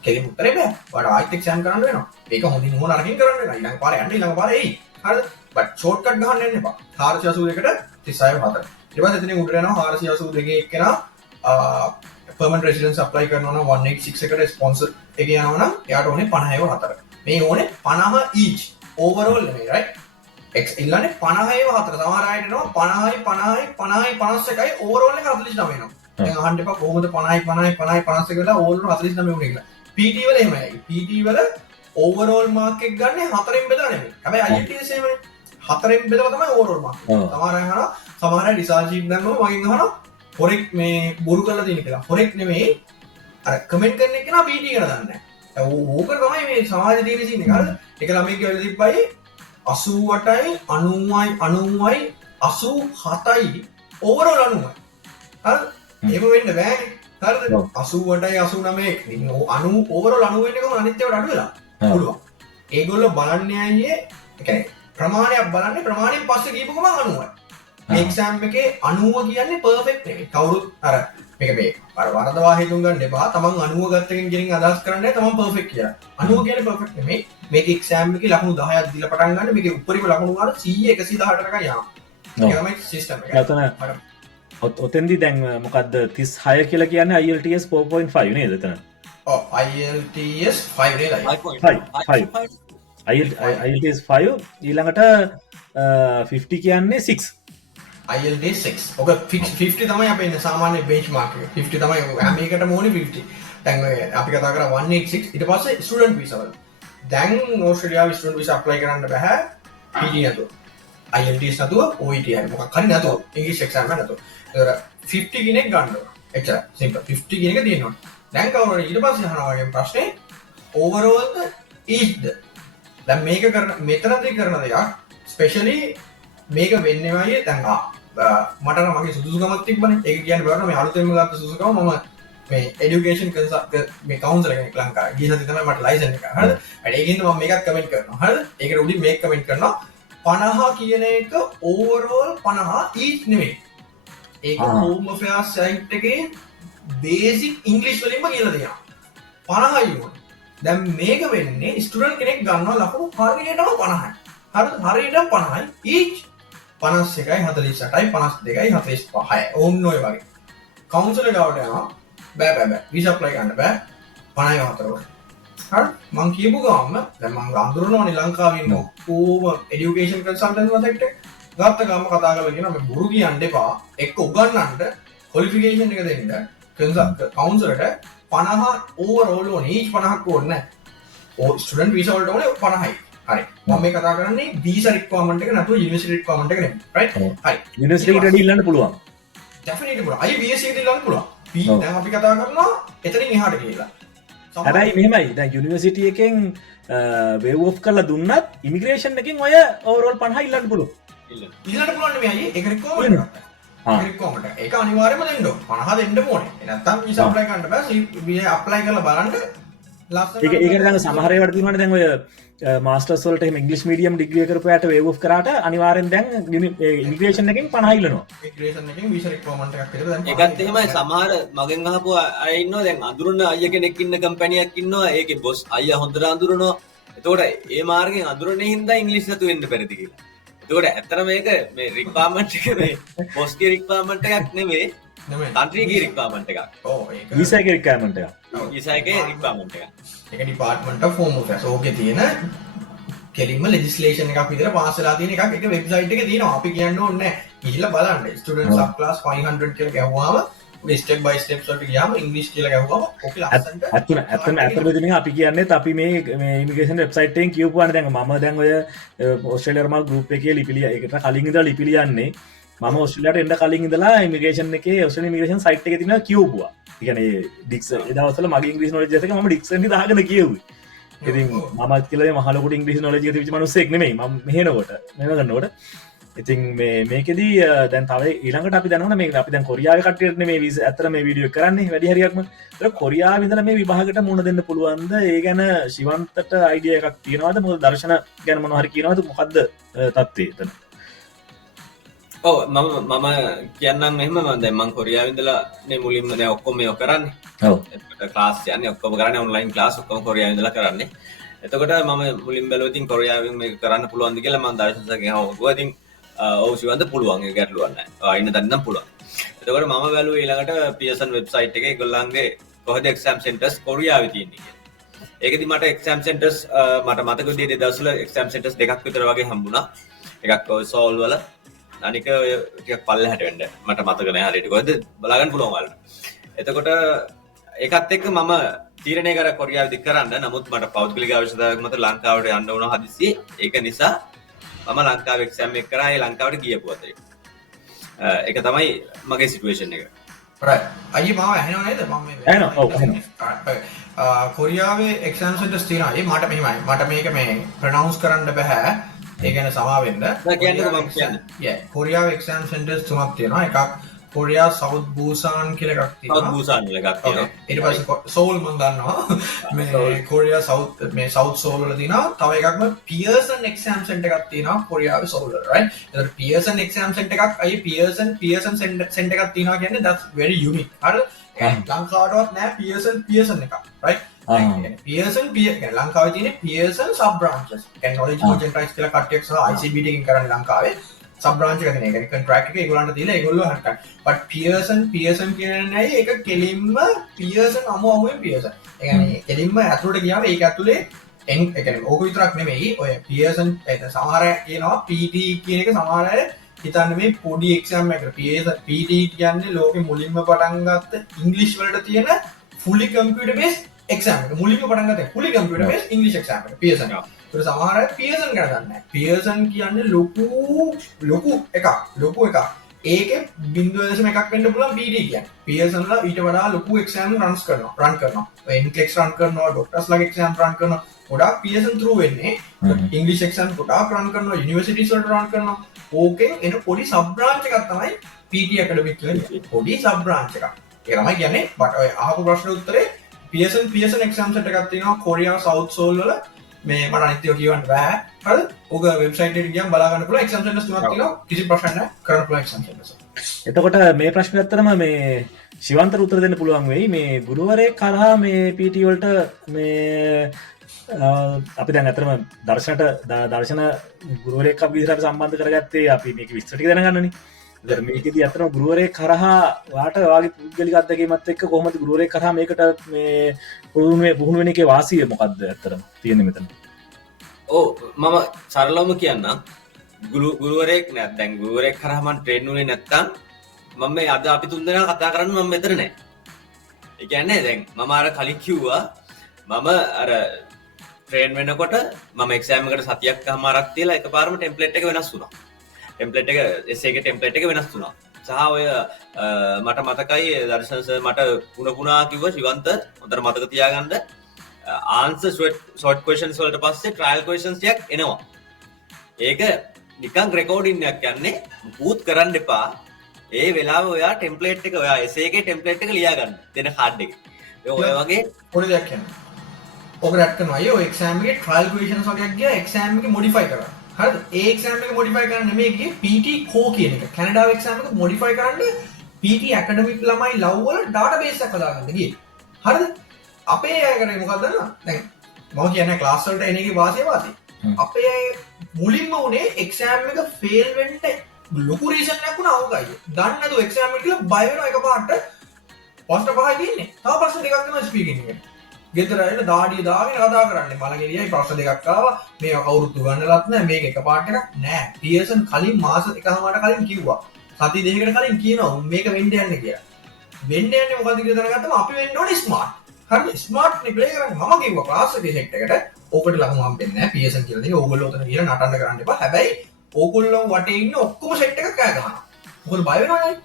කෙලින් උත්තරේ බෑ. ඔයාලා ආයෙත් එක්සෑම් කරන්න වෙනවා. ඒක හොඳින් හොන අරකින් කරන්න වෙනවා. ඊළඟ පාරේ යන්න ඊළඟ පාරේ එයි. හරිද? බට් ෂෝට්කට් ගහන්න යන්න එපා. 482කට 36 4. ඊට පස්සේ එතනින් උඩට යනවා 482 එක්කෙනා permanent residence apply කරනවා නම් 186 එකට ස්පොන්සර් එකේ යනවා නම් එයාට ඕනේ 50 4. මේ ඕනේ 50 each overall නෙමෙයි right? X ඉල්ලන්නේ 50 4. සමහර අයට එනවා 50 50 50 51යි overall එක 49 වෙනවා. දැන් අහන්න එපා කොහොමද 50 50 50 51 වෙලා overall 49 වුනේ කියලා. PT වල එහෙමයි. PT වල overall mark එක ගන්න 4ෙන් බෙදලා නෙමෙයි. හැබැයි IELTS එහෙමනේ. 4ෙන් බෙදලා තමයි overall mark. සමහර අය අහනවා සමහර අය රිසර්ච් ෂීට් දැම්මම මගෙන් අහනවා හොරෙක් මේ බොරු කරලා තියෙන කියලා. හොරෙක් නෙමෙයි. අර කමෙන්ට් කරන එක නා PT කියලා දන්නේ නැහැ. ඕක තමයි මේ සමාජයේ තියෙන සීන් එක. හරිද? එක ළමයි කියලා තිබ්බයි 88යි 90යි 90යි 87යි overall 90යි. හරිද? එහෙම වෙන්න බෑනේ. හරිද? 88යි 89යි 90 overall 90 වෙන්නේ කොහොමද අනිත් ඒවාට අඩු වෙලා? පුළුවන්. ඒගොල්ලෝ බලන්නේ අයියේ ඒ කියන්නේ ප්‍රමාණයක් බලන්නේ ප්‍රමාණයෙන් පස්සේ දීපු ගමන් 90යි. මේ එක්සෑම් එකේ 90 කියන්නේ පර්ෆෙක්ට් නෙවෙයි. කවුරුත් අර මේක මේ අර වරදවා හිතුම් ගන්න එපා. තමන් 90 ගත්ත එකෙන් ගෙනින් අදහස් කරන්නේ තමන් පර්ෆෙක්ට් කියලා. 90 කියන්නේ පර්ෆෙක්ට් නෙමෙයි. මේක එක්සෑම් එකේ ලකුණු 10ක් දීලා පටන් ගන්න මේකේ උඩරිම ලකුණු ගන්න 100 118 ටක යනවා. ඒක තමයි සිස්ටම් එක. එතන ඔතෙන්දී දැන් මොකද්ද 36 කියලා කියන්නේ IELTS 4.5 නේද එතන? ඔව් IELTS 5 නේද? 5. IELTS 5 ඊළඟට 50 කියන්නේ 6. IELTS 6. ඔක 50 තමයි අපේ ඉන්න සාමාන්‍ය බෙන්ච්මාර්ක් එක. 50 තමයි හැම එකටම ඕනේ 50. දැන් ඔය අපි කතා කරා 186 ඊට පස්සේ ස්ටුඩන්ට් වීසා වල. දැන් ඕස්ට්‍රේලියාවේ ස්ටුඩන්ට් වීසා ඇප්ලයි කරන්න බෑ. PT නැතුව. IELTS නැතුව OET හරි මොකක් හරි නැතුව ඉංග්‍රීසි එක්සෑම් එක නැතුව. ඒතර 50 කෙනෙක් ගන්න ඕන. එච්චරයි. සිම්පල් 50 කෙනෙක් තියෙනවා. දැන් කවුරු හරි ඊට පස්සේ අහනවා වගේ ප්‍රශ්නේ overall ද each ද. දැන් මේක කරන මෙතනදී කරන දෙයක් ස්පෙෂලි මේක වෙන්නේ වගේ දැන් මට නම් මගේ සුදුසුකමක් තිබ්බනේ. ඒක කියන්නේ බලන්න මේ අලුතෙන්ම ගත්ත සුදුසුකම මම මේ এডুকেෂන් මේ කවුන්සලර් කෙනෙක් ලංකාවේ ගිය සතියේ තමයි මට ලයිසන් එක. හරිද? ඒකින්ද මම මේකත් කමෙන්ට් කරනවා. හරිද? ඒකට උඩින් මේක කමෙන්ට් කරනවා. 50 කියන එක overall 50 each නෙමෙයි. ඒක home affairs site එකේ basic english වලින්ම කියලා දෙනවා. 50යි වුණා. දැන් මේක වෙන්නේ ස්ටුඩන්ට් කෙනෙක් ගන්නවා ලකුණු හරියටම 50යි. හරිද? හරියටම 50යි each 51 42 45 ඔන්න ඔය වගේ කවුන්සලර් ගාවට යනවා බෑ වීසා ඇප්ලයි කරන්න බෑ 54 වට හරි මං කියපු ගාම දැන් මං අඳුරනවනේ ලංකාවේ ඉන්න ඔක්කොම এডুকেෂන් කන්සල්ටන්ට් වලට ගත්ත ගාම කතා කරලා කියනවා මේ බොරු කියන්න එපා එක්ක උගන්වන්න ක්වොලිෆිකේෂන් එක දෙන්න කවුන්සලර්ට 50 ඕවරෝල් ඕනේ ඊච් 50ක් ඕනේ නැහැ ස්ටුඩන්ට් වීසා වලට ඕනේ 50යි හරි මම මේ කතා කරන්නේ වීසා රික්වයර්මන්ට් එක නැතුව යුනිවර්සිටි රික්වයර්මන්ට් එක නෙමෙයි රයිට් හරි යුනිවර්සිටි එකට ඉල්ලන්න පුළුවන් ඩෙෆිනිට්ලි පුළුවන් අය BSc එකට ඉල්ලන්න පුළුවන් දැන් අපි කතා කරනවා එතනින් එහාට ගිහලා හැබැයි මෙහෙමයි දැන් යුනිවර්සිටි එකෙන් වේව් ඔෆ් කරලා දුන්නත් ඉමිග්‍රේෂන් එකෙන් ඔය ඕවරෝල් 50 ඉල්ලන්න පුළුවන් ඉල්ලන්න පුළුවන් නෙමෙයි අය ඒක රික්වයර්මන්ට් එක රික්වයර්මන්ට් එක ඒක අනිවාර්යයෙන්ම දෙන්න ඕන 50 දෙන්න ඕනේ නැත්තම් වීසා ඇප්ලයි කරන්න බෑ CA ඇප්ලයි කරලා බලන්න ලස්සන ඒක දැන් සමහර ඒවාට තියෙනවානේ දැන් ඔය මාස්ටර්ස් වලට එහෙම ඉංග්‍රීසි මීඩියම් ඩිග්‍රී කරපුවාට වේව් ඔෆ් කරාට අනිවාර්යෙන් දැන් ඉමිග්‍රේෂන් එකෙන් 50 ඉල්ලනවා ඉමිග්‍රේෂන් එකෙන් වීසා රික්වයර්මන්ට් එකක් විතර දැන් ඒකත් එහෙමයි සමහර මගෙන් අහපු අය ඉන්නවා දැන් අඳුරන අය කෙනෙක් ඉන්න කම්පැනියක් ඉන්නවා ඒකේ බොස් අයියා හොඳට අඳුරනවා එතකොට ඒ මාර්ගෙන් අඳුරන්නේ හින්දා ඉංග්‍රීසි නැතු වෙන්න බැරිද කියලා එතකොට ඇත්තට මේක මේ රික්වයර්මන්ට් එක මේ බොස්ගේ රික්වයර්මන්ට් එකක් නෙමෙයි කන්ට්‍රීගේ රික්වයර්මන්ට් එකක් ඔව් ඒක වීසා එකේ රික්වයර්මන්ට් එක වීසා එකේ රික්වයර්මන්ට් එකක් ඒක ඩිපාර්ට්මන්ට් ඔෆ් හෝම් අෆේර්ස් ඕකේ තියෙන කෙලින්ම ලෙජිස්ලේෂන් එකක් විතර පාස් වෙලා තියෙන එකක් ඒක වෙබ්සයිට් එකේ තියෙනවා අපි කියන්න ඕනේ නැහැ ගිහිල්ලා බලන්න ස්ටුඩන්ට් සබ් ක්ලාස් 500 කියලා ගැහුවාම මේ ස්ටෙප් බයි ස්ටෙප්ස් වලට ගියාම ඉංග්‍රීසි කියලා ගැහුවාම ඕකේ ලස්සනට ඇත්තම අපි කියන්නේත් අපි මේ ඉමිග්‍රේෂන් වෙබ්සයිට් එකෙන් කියවපුවානේ දැන් මම දැන් ඔය ඕස්ට්‍රේලියා රමල් ගෲප් එකේ ලිපි ඒකට කලින් ඉඳලා ලිපි ලියන්නේ මම ඕස්ට්‍රේලියාට එන්න කලින් ඉඳලා ඉමිග්‍රේෂන් එකේ ඕස්ට්‍රේලියානු ඉමිග්‍රේෂන් සයිට් එකේ තියෙනවා කියවපුවා. ඒ කියන්නේ ඩික්ස් ඒ දවස්වල මගේ ඉංග්‍රීසි නොලෙජ් එක මම ඩික්ෂනරි දාගෙන කියුවේ. ඉතින් මමත් කියලා මහා ලොකුට ඉංග්‍රීසි නොලෙජ් එක තිබිච්ච මිනිස්සෙක් නෙමෙයි මම මෙහෙනකොට මෙහෙම කරනකොට ඉතින් මේකෙදී දැන් තව ඊළඟට අපි දන්නවා මේ අපි දැන් කොරියාවේ කට්ටියට මේ වීසා ඇත්තට මේ වීඩියෝ එක කරන්නේ වැඩි හරියක්ම ඒක කොරියාවේ ඉඳලා මේ විභාගයට මුහුණ දෙන්න පුළුවන්ද ඒ ගැන ශිවන්තට අයිඩියා එකක් තියෙනවද මොකද දර්ශන ගැන මොනවා හරි කියනවද මොකද්ද තත්ත්වය එතන ඔව් මම කියන්නම් මෙහෙම දැන් මම කොරියාවේ ඉඳලා මේ මුලින්ම දැන් ඔක්කොම මේක කරන්නේ ඔව් ක්ලාස් යන්නේ ඔක්කොම කරන්නේ ඔන්ලයින් ක්ලාස් ඔක්කොම කොරියාවේ ඉඳලා කරන්නේ එතකොට මම මුලින් බැලුවා ඉතින් කොරියාවෙන් මේක කරන්න පුළුවන්ද කියලා මම දර්ශනසගෙන් අහුවා ඉතින් ඔව් ශිවන්ත පුළුවන් ඒක ගැටලුවක් නැහැ ඉන්න තැන නම් පුළුවන් එතකොට මම බැලුවා ඊළඟට පියර්සන් වෙබ්සයිට් එකේ ඒගොල්ලන්ගේ කොහෙද එක්සෑම් සෙන්ටර්ස් කොරියාවේ තියෙන්නේ කියලා ඒකෙදි මට එක්සෑම් සෙන්ටර්ස් මට මතක විදිහට දවස්වල එක්සෑම් සෙන්ටර්ස් දෙකක් විතර වගේ හම්බුණා එකක් ඔය සෝල් වල අනික ටිකක් පල්ලෙහාට වෙන්න මට මතක නැහැ හරියට කොහෙද බලාගන්න පුළුවන් වලට එතකොට ඒකත් එක්ක මම තීරණය කරා කොරියාවේදී කරන්න නමුත් මට පෞද්ගලික අවශ්‍යතාවයක් මත ලංකාවට යන්න වුණා හදිස්සියේ ඒක නිසා මම ලංකාවේ එක්සෑම් එක කරා ඒ ලංකාවට ගියපු අතරේ ඒක තමයි මගේ සිටුේෂන් එක රයිට් අයියේ මාව ඇහෙනව නේද මම මේ ඇහෙනවා ඔව් ඇහෙනවා කොරියාවේ එක්සෑම් සෙන්ටර්ස් තියෙනවා ඒ මට මෙහෙමයි මට මේක මේ ප්‍රොනවුන්ස් කරන්න බෑ ඒ ගැන සමා වෙන්න කොරියාවේ එක්සෑම් සෙන්ටර්ස් තුනක් තියෙනවා එකක් කොරියා සවුත් බූසාන් කියලා එකක් තියෙනවා සවුත් බූසාන් වල එකක් තියෙනවා ඊට පස්සේ සෝල් මම දන්නවා මේ කොරියා සවුත් මේ සවුත් සෝල් වල තියෙනවා තව එකක්ම පියර්සන් එක්සෑම් සෙන්ටර් එකක් තියෙනවා කොරියාවේ සෝල් වල රයිට් ඒතර පියර්සන් එක්සෑම් සෙන්ටර් එකක් අය පියර්සන් සෙන්ටර් එකක් තියෙනවා කියන්නේ that's very unique හරි ලංකාවටවත් නෑ පියර්සන් එකක් රයිට් පියර්සන් ලංකාවේ තියෙන පියර්සන් සබ් බ්‍රාන්චස් කියන්නේ knowledge merchandise කියලා කට්ටියක් සහ ICBT එකෙන් කරන්නේ ලංකාවේ සබ් බ්‍රාන්ච් එකක් නේ. ඒක කොන්ට්‍රැක්ට් එක ඒගොල්ලන්ට දීලා ඒගොල්ලෝ හරකයි. but පියර්සන් කියන්නේ ඒක කෙලින්ම පියර්සන් අමුමෙන් පියර්සන්. ඒ කියන්නේ කෙලින්ම ඇතුළට ගියාම ඒක ඇතුලේ ඒ කියන්නේ ඕක විතරක් නෙමෙයි. ඔය පියර්සන් ඒක සමහර අය කියනවා PT කියන එක සමහර අය හිතන්නේ මේ පොඩි එක්සෑම් එකකට PT කියන්නේ ලෝකෙ මුලින්ම පටන් ගත්ත ඉංග්‍රීසි වලට තියෙන fully computer based exam එක. මුලින්ම පටන් ගත්ත fully computer based English exam එක පියර්සන්. ඒක සමහර අය පියර්සන් ගැන දන්නේ නැහැ. පියර්සන් කියන්නේ ලොකු එකක්. ඒකේ 0.1ක් වෙන්න පුළුවන් PD කියන්නේ. පියර්සන් වල ඊට වඩා ලොකු එක්සෑම් රන් කරනවා. NCLEX රන් කරනවා, ડોක්ටර්ස්ලාගේ එක්සෑම් රන් කරනවා. ගොඩාක් පියර්සන් through වෙන්නේ. ඉංග්‍රීසි එක්සෑම් ගොඩාක් රන් කරනවා, යුනිවර්සිටිස් වලට රන් කරනවා. ඕකෙන් එන පොඩි සබ් බ්‍රාන්ච් එකක් තමයි PT ඇකඩමික් කියලා කියන්නේ. පොඩි සබ් බ්‍රාන්ච් එකක්. ඒක තමයි කියන්නේ බට ඔය අහපු ප්‍රශ්න උත්තරේ පියර්සන් එක්සෑම් සෙට් එකක් තියෙනවා කොරියා සවුත් සෝල් වල මේ මට අනිත්‍යව කියවන්න බෑ. හරිද? ඔක වෙබ්සයිට් එකට ගියාම බලා ගන්න පුළුවන් එක්සෑම් සෙන්ටර්ස් තුනක් තියෙනවා. කිසි ප්‍රශ්නයක් නැහැ. කරන්න පුළුවන් එක්සෑම් සෙන්ටර්ස්. එතකොට මේ ප්‍රශ්න ඇත්තටම මේ ශිවන්තට උත්තර දෙන්න පුළුවන් වෙයි. මේ ගුරුවරයෙක් කරහා මේ PT වලට මේ අපි දැන් අතරම දර්ශන ගුරුවරයෙක් අපි ඉස්සරහට සම්බන්ධ කරගත්තේ අපි මේක විස්තර ටික දැනගන්නනේ. ඉතින් මේකෙදි අතරම ගුරුවරයෙක් කරහා වාට වාගේ පුද්ගලික අත්දැකීමත් එක්ක කොහොමද ගුරුවරයෙක් කරහා මේකට මේ පුහුණු වෙන එකේ වාසිය මොකද්ද අතරම තියෙන්නේ මෙතන? ඔව් මම සරලවම කියන්නම් ගුරුවරයෙක් නෑ දැන් ගුරුවරයෙක් කරා මම ට්‍රේන් වුණේ නැත්තම් මම මේ අද අපි තුන්දෙනා කතා කරන්න මම මෙතන නෑ. ඒ කියන්නේ දැන් මම අර කලින් කිව්වා මම අර ට්‍රේන් වෙනකොට මම එක්සෑම් එකට සතියක් කමාරක් තියලා එකපාරම ටෙම්ප්ලේට් එක වෙනස් වුණා. ටෙම්ප්ලේට් එක essay එකේ ටෙම්ප්ලේට් එක වෙනස් වුණා. සහ ඔය මට මතකයි දර්ශන සර් මට පුණා කිව්වා ශිවන්ත හොඳට මතක තියාගන්න answer short questions වලට පස්සේ trial questions ටිකක් එනවා. ඒක නිකන් රෙකෝඩින් එකක් යන්නේ පුත් කරන්න එපා. ඒ වෙලාව ඔයා ටෙම්ප්ලේට් එක ඔයා essay එකේ ටෙම්ප්ලේට් එක ලියා ගන්න. දෙන කාඩ් එකේ. ඔය වගේ පොඩි දෙයක් කියන්න. ඔක රැට් කරනවා. අයියෝ එක්සෑම් එකේ ට්‍රයිල් ක්වෙස්චන්ස් වගේක් ගියා එක්සෑම් එකේ මොඩිෆයි කරා. හරිද? ඒ එක්සෑම් එක මොඩිෆයි කරන්න නෙමෙයි ගියේ PT කෝ කියන එක. කැනඩාව එක්සෑම් එක මොඩිෆයි කරන්න PT ඇකඩමික් ළමයි ලව් වල ඩාටාබේස් එකක් හදාගන්න ගියේ. හරිද? අපේ අය කරේ මොකක්ද දන්නවද? දැන් මම කියන්නේ ක්ලාස් වලට එන එකේ වාසිය වාසිය. අපේ අය මුලින්ම උනේ එක්සෑම් එක ෆේල් වෙන්න ලොකු රීසන් එකක් වුණා ඕකයි. දන්නේ නැතුව එක්සෑම් එක කියලා බය වෙනවා එකපාරට. පස්ට පහයි තියෙන්නේ. තව ප්‍රශ්න දෙකක් තමයි ස්පීකින් එකට. ගෙදර ඇවිල්ලා දාඩිය දාගෙන කතා කරන්නේ. මලගෙඩියයි ප්‍රශ්න දෙකක් ආවා. මේක කවුරුත් උගන්නලත් නැහැ. මේක එකපාරට එකක් නෑ. පියර්සන් කලින් මාස එකමාරකට කලින් කිව්වා. සති දෙකකට කලින් කියනවා මේක වෙන්න යන්නේ කියලා. වෙන්න යන්නේ මොකද්ද කියලා දැනගත්තම අපි වෙන්න ඕනේ ස්මාර්ට්. හරිද? ස්මාර්ට් නේ ප්ලේ කරන්නේ. මම කිව්වා ක්ලාස් එකේ සෙට් එකට ඕකට ලකුණු හම්බෙන්නේ නැහැ. පියර්සන් කියලා දෙක ඕගොල්ලෝ උතන ගිහලා නටන්න කරන්න එපා. හැබැයි ඕගොල්ලෝ වටේ ඉන්න ඔක්කොම සෙට් එකක් කෑ ගහනවා. මොකද බය වෙනවනේ.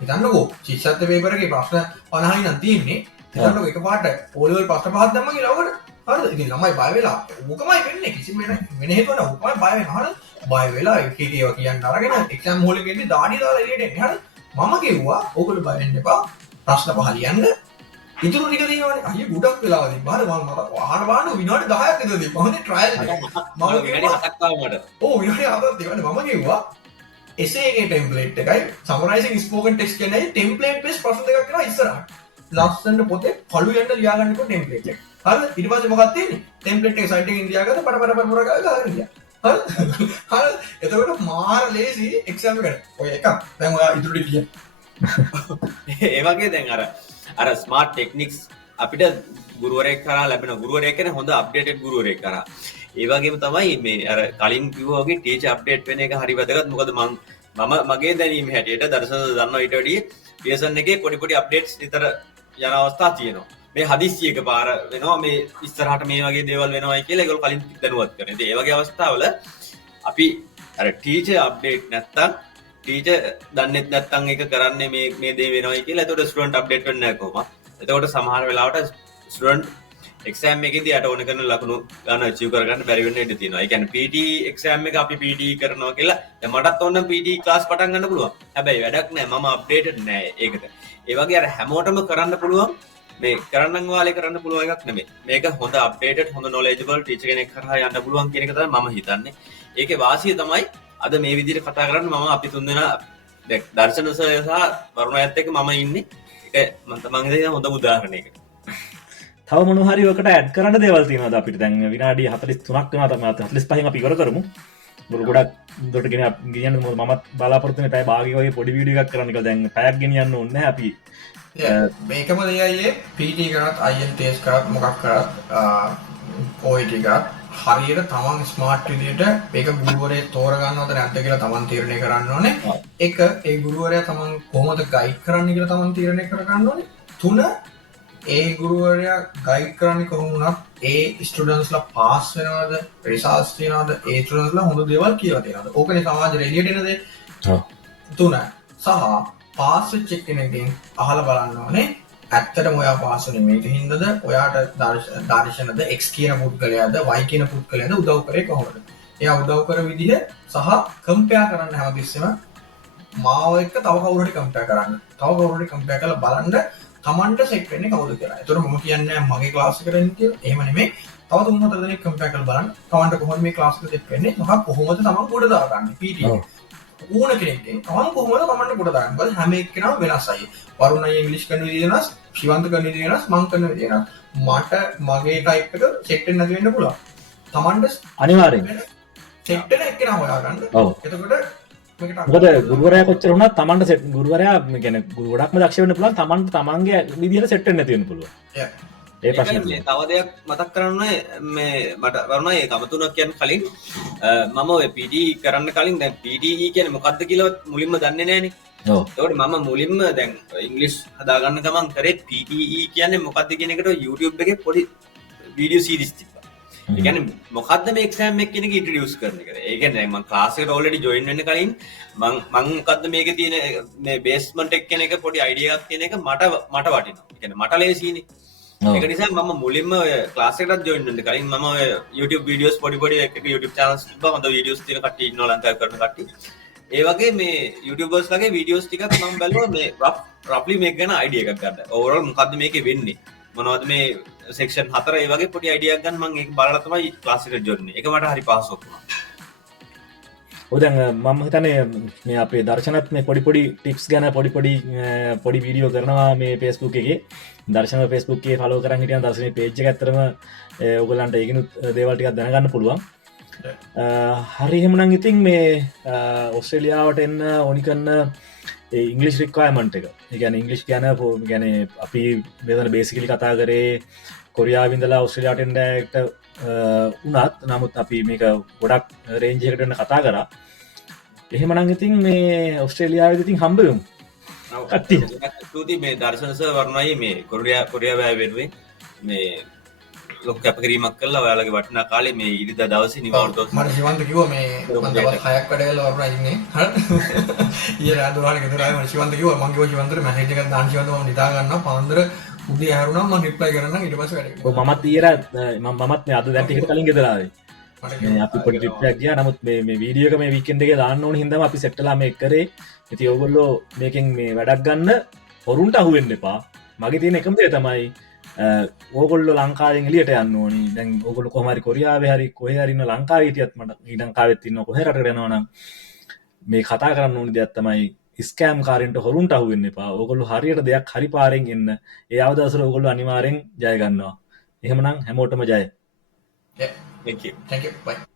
හිතන්නකෝ ශිෂ්‍යත්ව පේපර් එකේ ප්‍රශ්න 50යි නම් තියෙන්නේ. හිතන්නකෝ එකපාරට ඕලෙවල් ප්‍රශ්න පහක් දැම්ම කියලා ඔකට. හරිද? ඉතින් ළමයි බය වෙලා ඕකමයි වෙන්නේ. කිසිම වෙන හේතුවක් නැහැ. ඕකමයි බය වෙනවා. හරිද? බය වෙලා ඒකේව කියන්න අරගෙන එක්සෑම් හෝල් එකේ ඉඳි දාඩිය දාලා එළියට එන්නේ. හරිද? මම කිව්වා ඕගොල්ලෝ බය වෙන්න එපා. ප්‍රශ්න පහ ලියන්න. ඉතුරු ටික තියෙනවානේ. අයියේ ගොඩක් වෙලා වදින්. බාර මම අහන බාන විනාඩි 10ක් විතර දීපන්. මොකද ට්‍රයිල් එක. මම විනාඩි 7ක් ආවා මට. ඔව් විනාඩි 7ක් දෙවන්නේ මම කිව්වා essay එකේ ටෙම්ප්ලේට් එකයි summarizing spoken text එකයි ටෙම්ප්ලේට් based ප්‍රශ්න දෙකක් කරනවා ඉස්සරහට. ලස්සනට පොතේ පළු යන්න ලියා ගන්නකො ටෙම්ප්ලේට් එක. හරිද? ඊට පස්සේ මොකක්ද තියෙන්නේ? ටෙම්ප්ලේට් එක සයිට් එකකින් තියාගත්ත පර ගාගෙන ගියා. හරිද? හරිද? එතකොට මාර ලේසි එක්සෑම් එකට. ඔය එකක්. දැන් ඔයා ඉදිරියට ගියා. ඒ වගේ දැන් අර ස්මාර්ට් ටෙක්නික්ස් අපිට ගුරුවරයෙක් කරා ලැබෙන ගුරුවරයෙක් කියන්නේ හොඳ අප්ඩේටඩ් ගුරුවරයෙක් කරා. ඒ වගේම තමයි මේ අර කලින් කිව්වා වගේ ටීචර් අප්ඩේට් වෙන එක හරි වැදගත්. මොකද මම මගේ දැනීම හැටියට දර්ශන දන්නවා ඊට වැඩිය පියර්සන් එකේ පොඩි අප්ඩේට්ස් විතර යන අවස්ථා තියෙනවා. මේ හදිස්සියක පාර වෙනවා මේ ඉස්සරහට මේ වගේ දේවල් වෙනවායි කියලා ඒගොල්ලෝ කලින් දැනුවත් කරනවා. ඉතින් ඒ වගේ අවස්ථාවල අපි අර ටීචර් අප්ඩේට් නැත්තම් ටීචර් දන්නෙත් නැත්තම් ඒක කරන්නේ මේ දේ වෙනවයි කියලා. එතකොට ස්ටුඩන්ට් අප්ඩේට් වෙන්නේ නැහැ කොහොමද? එතකොට සමහර වෙලාවට ස්ටුඩන්ට් එක්සෑම් එකේදී යට ඕන කරන ලකුණු ගන්න අචීව් කරගන්න බැරි වෙන්න ඉඩ තියෙනවා. ඒ කියන්නේ PT එක්සෑම් එක අපි PT කරනවා කියලා දැන් මටත් ඕන PT ක්ලාස් පටන් ගන්න පුළුවන්. හැබැයි වැඩක් නැහැ. මම අප්ඩේටඩ් නැහැ ඒකට. ඒ වගේ අර හැමෝටම කරන්න පුළුවන් මේ කරන්නන් වාලේ කරන්න පුළුවන් එකක් නෙමෙයි. මේක හොඳ අප්ඩේටඩ් හොඳ knowledgeable ටීචර් කෙනෙක් කරා යන්න පුළුවන් කියන එක තමයි මම හිතන්නේ. ඒකේ වාසිය තමයි අද මේ විදිහට කතා කරන්න මම අපි තුන්දෙනා දර්ශන සර් සහ වරුණයත් එක්ක මම ඉන්නේ. ඒක මම හිතන්නේ හොඳ උදාහරණයක. තව මොන හරි ඔකට ඇඩ් කරන්න දේවල් තියෙනවද අපිට? දැන් විනාඩි 43ක් වෙනවා තමයි 45න් අපි ඉවර කරමු. මොකද ගොඩක් දොට ගෙනියන්න මමත් බලාපොරොත්තු වෙන පැය භාගය වගේ පොඩි වීඩියෝ එකක් කරන්න කියලා. දැන් පැයක් ගෙනියන්න ඕනේ නැහැ අපි. මේකම දෙයයි PT කරත් IELTS කරත් මොකක් කරත් OET කරත් හරියට තමන් ස්මාර්ට් විදියට මේක ගුරුවරයෙක් තෝරගන්නවද නැද්ද කියලා තමන් තීරණය කරන්න ඕනේ. එක ඒ ගුරුවරයා තමන් කොහොමද ගයිඩ් කරන්න කියලා තමන් තීරණය කරගන්න ඕනේ. 3 ඒ ගුරුවරයා ගයිඩ් කරන්නේ කොහොමුණත් ඒ ස්ටුඩන්ට්ස්ලා පාස් වෙනවද රිසල්ට්ස් තියනවද ඒ ස්ටුඩන්ට්ස්ලා හොඳ දේවල් කියලා තියනවද ඕකනේ සමාජෙට එළියට එන දේ. 3 සහ පාස් වෙච්ච කෙනෙක්ගෙන් අහලා බලන්න ඕනේ ඇත්තටම ඔයා පාස් වුනේ මේක හින්දාද ඔයාට දර්ශනද X කියන පුද්ගලයාද Y කියන පුද්ගලයාද උදව් කරේ කොහොමද? එයා උදව් කර විදිහ සහ කම්පෙයාර් කරන්න හැමතිස්සෙම මාව එක්ක තව කවුරු හරි කම්පෙයාර් කරන්න. තව කවුරු හරි කම්පෙයාර් කරලා බලන්න තමන්ට සෙට් වෙන්නේ කවුද කියලා. ඒතර මම කියන්නේ මගේ ක්ලාස් එකට එන්න කියලා. එහෙම නෙමෙයි. තව 3-4 දෙනෙක් කම්පෙයාර් කරලා බලන්න. තමන්ට කොහොමද මේ ක්ලාස් එක සෙට් වෙන්නේ? මම කොහොමද තමන් ගොඩ දාගන්නේ PT. ඕන කෙනෙක්ගෙන් මම කොහොමද කමෙන්ට් කොට දාන්නේ මොකද හැම එක්කෙනාම වෙනසයි වරුණ අය ඉංග්‍රීසි කරන විදිහ වෙනස් ශිවන්ත කරන විදිහ වෙනස් මං කරන විදිහ වෙනස් මට මගේ ටයිප් එක සෙට් වෙන්න නැති වෙන්න පුළුවන් තමන්ට අනිවාර්යෙන් සෙට් වෙන එක්කෙනා හොයාගන්න ඔව් එතකොට මේකට මොකද ගුරුවරයා කොච්චර වුණත් තමන්ට සෙට් ගුරුවරයා කියන්නේ ගොඩක්ම දක්ෂ වෙන්න පුළුවන් තමන්ට තමන්ගේ විදිහට සෙට් වෙන්න නැති වෙන්න පුළුවන් ඒ ප්‍රශ්නේ මේ තව දෙයක් මතක් කරන්න මේ මට වරුණා ඒ තම තුනක් කියන්න කලින් මම ඔය PD කරන්න කලින් දැන් PDE කියන්නේ මොකක්ද කියලා මුලින්ම දන්නේ නැහනේ. ඔව් ඒකට මම මුලින්ම දැන් ඉංග්‍රීසි හදාගන්න ගමන් කරේ PDE කියන්නේ මොකක්ද කියන එකට YouTube එකේ පොඩි වීඩියෝ සීරීස් තිබ්බා. ඒ කියන්නේ මොකද්ද මේ එක්සෑම් එක කියන එක ඉන්ට්‍රොඩියුස් කරන එක. ඒ කියන්නේ මම ක්ලාස් එකට ඔල්රෙඩි ජොයින් වෙන්න කලින් මම මොකද්ද මේකේ තියෙන මේ බේස්මන්ට් එක කියන එක පොඩි අයිඩියා එකක් තියෙන එක මට වටිනවා. ඒ කියන්නේ මට ලේසියිනේ. ඒක නිසා මම මුලින්ම ඔය ක්ලාස් එකකට ජොයින් වෙන්න කලින් මම ඔය YouTube වීඩියෝස් පොඩි එක YouTube channels තිබ්බා. හොඳ වීඩියෝස් තියෙන කට්ටිය ඉන්නවා ලංකාවේ කරන කට්ටිය. ඒ වගේ මේ YouTubers ලගේ වීඩියෝස් ටිකක් මම බැලුවා මේ roughly මේක ගැන අයිඩියා එකක් ගන්න. overall මොකද්ද මේකේ වෙන්නේ? මොනවද මේ සෙක්ෂන් 4 ඒ වගේ පොඩි අයිඩියා එකක් ගන්න මම ඒක බලලා තමයි ක්ලාස් එකට ජොයින් වෙන්නේ. ඒක මට හරි පහසුවක් වුණා. ඔය දැන් මම හිතන්නේ මේ අපේ දර්ශනත් මේ පොඩි ටිප්ස් ගැන පොඩි වීඩියෝ කරනවා මේ Facebook එකේ දර්ශන Facebook එකේ ෆලෝ කරන් හිටියන් දර්ශනේ පේජ් එක ඇත්තටම ඔයගලන්ට ඒකිනුත් දේවල් ටිකක් දැනගන්න පුළුවන්. හරි එහෙමනම් ඉතින් මේ ඔස්ට්‍රේලියාවට එන්න ඕනි කරන ඒ ඉංග්ලිෂ් රික්වයර්මන්ට් එක. ඒ කියන්නේ ඉංග්ලිෂ් ගැන අපි මෙතන බේසිකලි කතා කරේ කොරියාවේ ඉඳලා ඔස්ට්‍රේලියාවට එන්න එකට උනත් නමුත් අපි මේක ගොඩක් රේන්ජ් එකකට වෙන කතා කරා. එහෙමනම් ඉතින් මේ ඔස්ට්‍රේලියාවේදී ඉතින් හම්බ වෙමු. කට්ටිය. ස්තුතියි මේ දර්ශන සර් වරුණයි මේ කොරියාව වෙනුවෙන් මේ ලොකු කැපකිරීමක් කළා ඔයාලගේ වටිනා කාලේ මේ ඉරිදා දවසේ නිවාඩු මට ශිවන්ත කිව්වා මේ මම දවස් 6ක් වැඩ කළා වරුණ ඉන්නේ හරිද ඊයේ රාත් 12ට ගෙදර ආවේ මට ශිවන්ත කිව්වා මං කිව්වා ශිවන්තට මැසේජ් එකක් දාන්න ශිවන්ත මම නිදා ගන්නවා පාන්දර උදේ හැරුණා මම රිප්ලයි කරන්නම් ඊට පස්සේ වැඩ ඔව් මමත් ඊයේ මමත් මේ අද දැන් ටිකට කලින් ගෙදර ආවේ. මේ අපි පොඩි ට්‍රිප් එකක් ගියා. නමුත් මේ වීඩියෝ එක මේ වීකෙන්ඩ් එකේ දාන්න ඕන හින්දාම අපි සෙට් වෙලා මේක කරේ. ඉතින් ඕගොල්ලෝ මේකෙන් මේ වැඩක් ගන්න හොරුන්ට අහු වෙන්න එපා. මගේ තියෙන එකම දේ තමයි ඕගොල්ලෝ ලංකාවෙන් එළියට යන්න ඕනි. දැන් ඕගොල්ලෝ කොහොම හරි කොරියාවේ හරි කොහේ හරි ඉන්න ලංකාවේ හිටියත් මට ඊ ලංකාවෙත් ඉන්න කොහේ රටකට යනවා නම් මේ කතා කරන්න ඕනි දෙයක් තමයි ස්කෑම් කාරෙන්ට හොරුන්ට අහු වෙන්න එපා. ඕගොල්ලෝ හරියට දෙයක් හරි පාරෙන් එන්න. ඒ අවදවසට ඕගොල්ලෝ අනිවාර්යෙන් ජය ගන්නවා. එහෙමනම් හැමෝටම ජය. Thank you. Bye.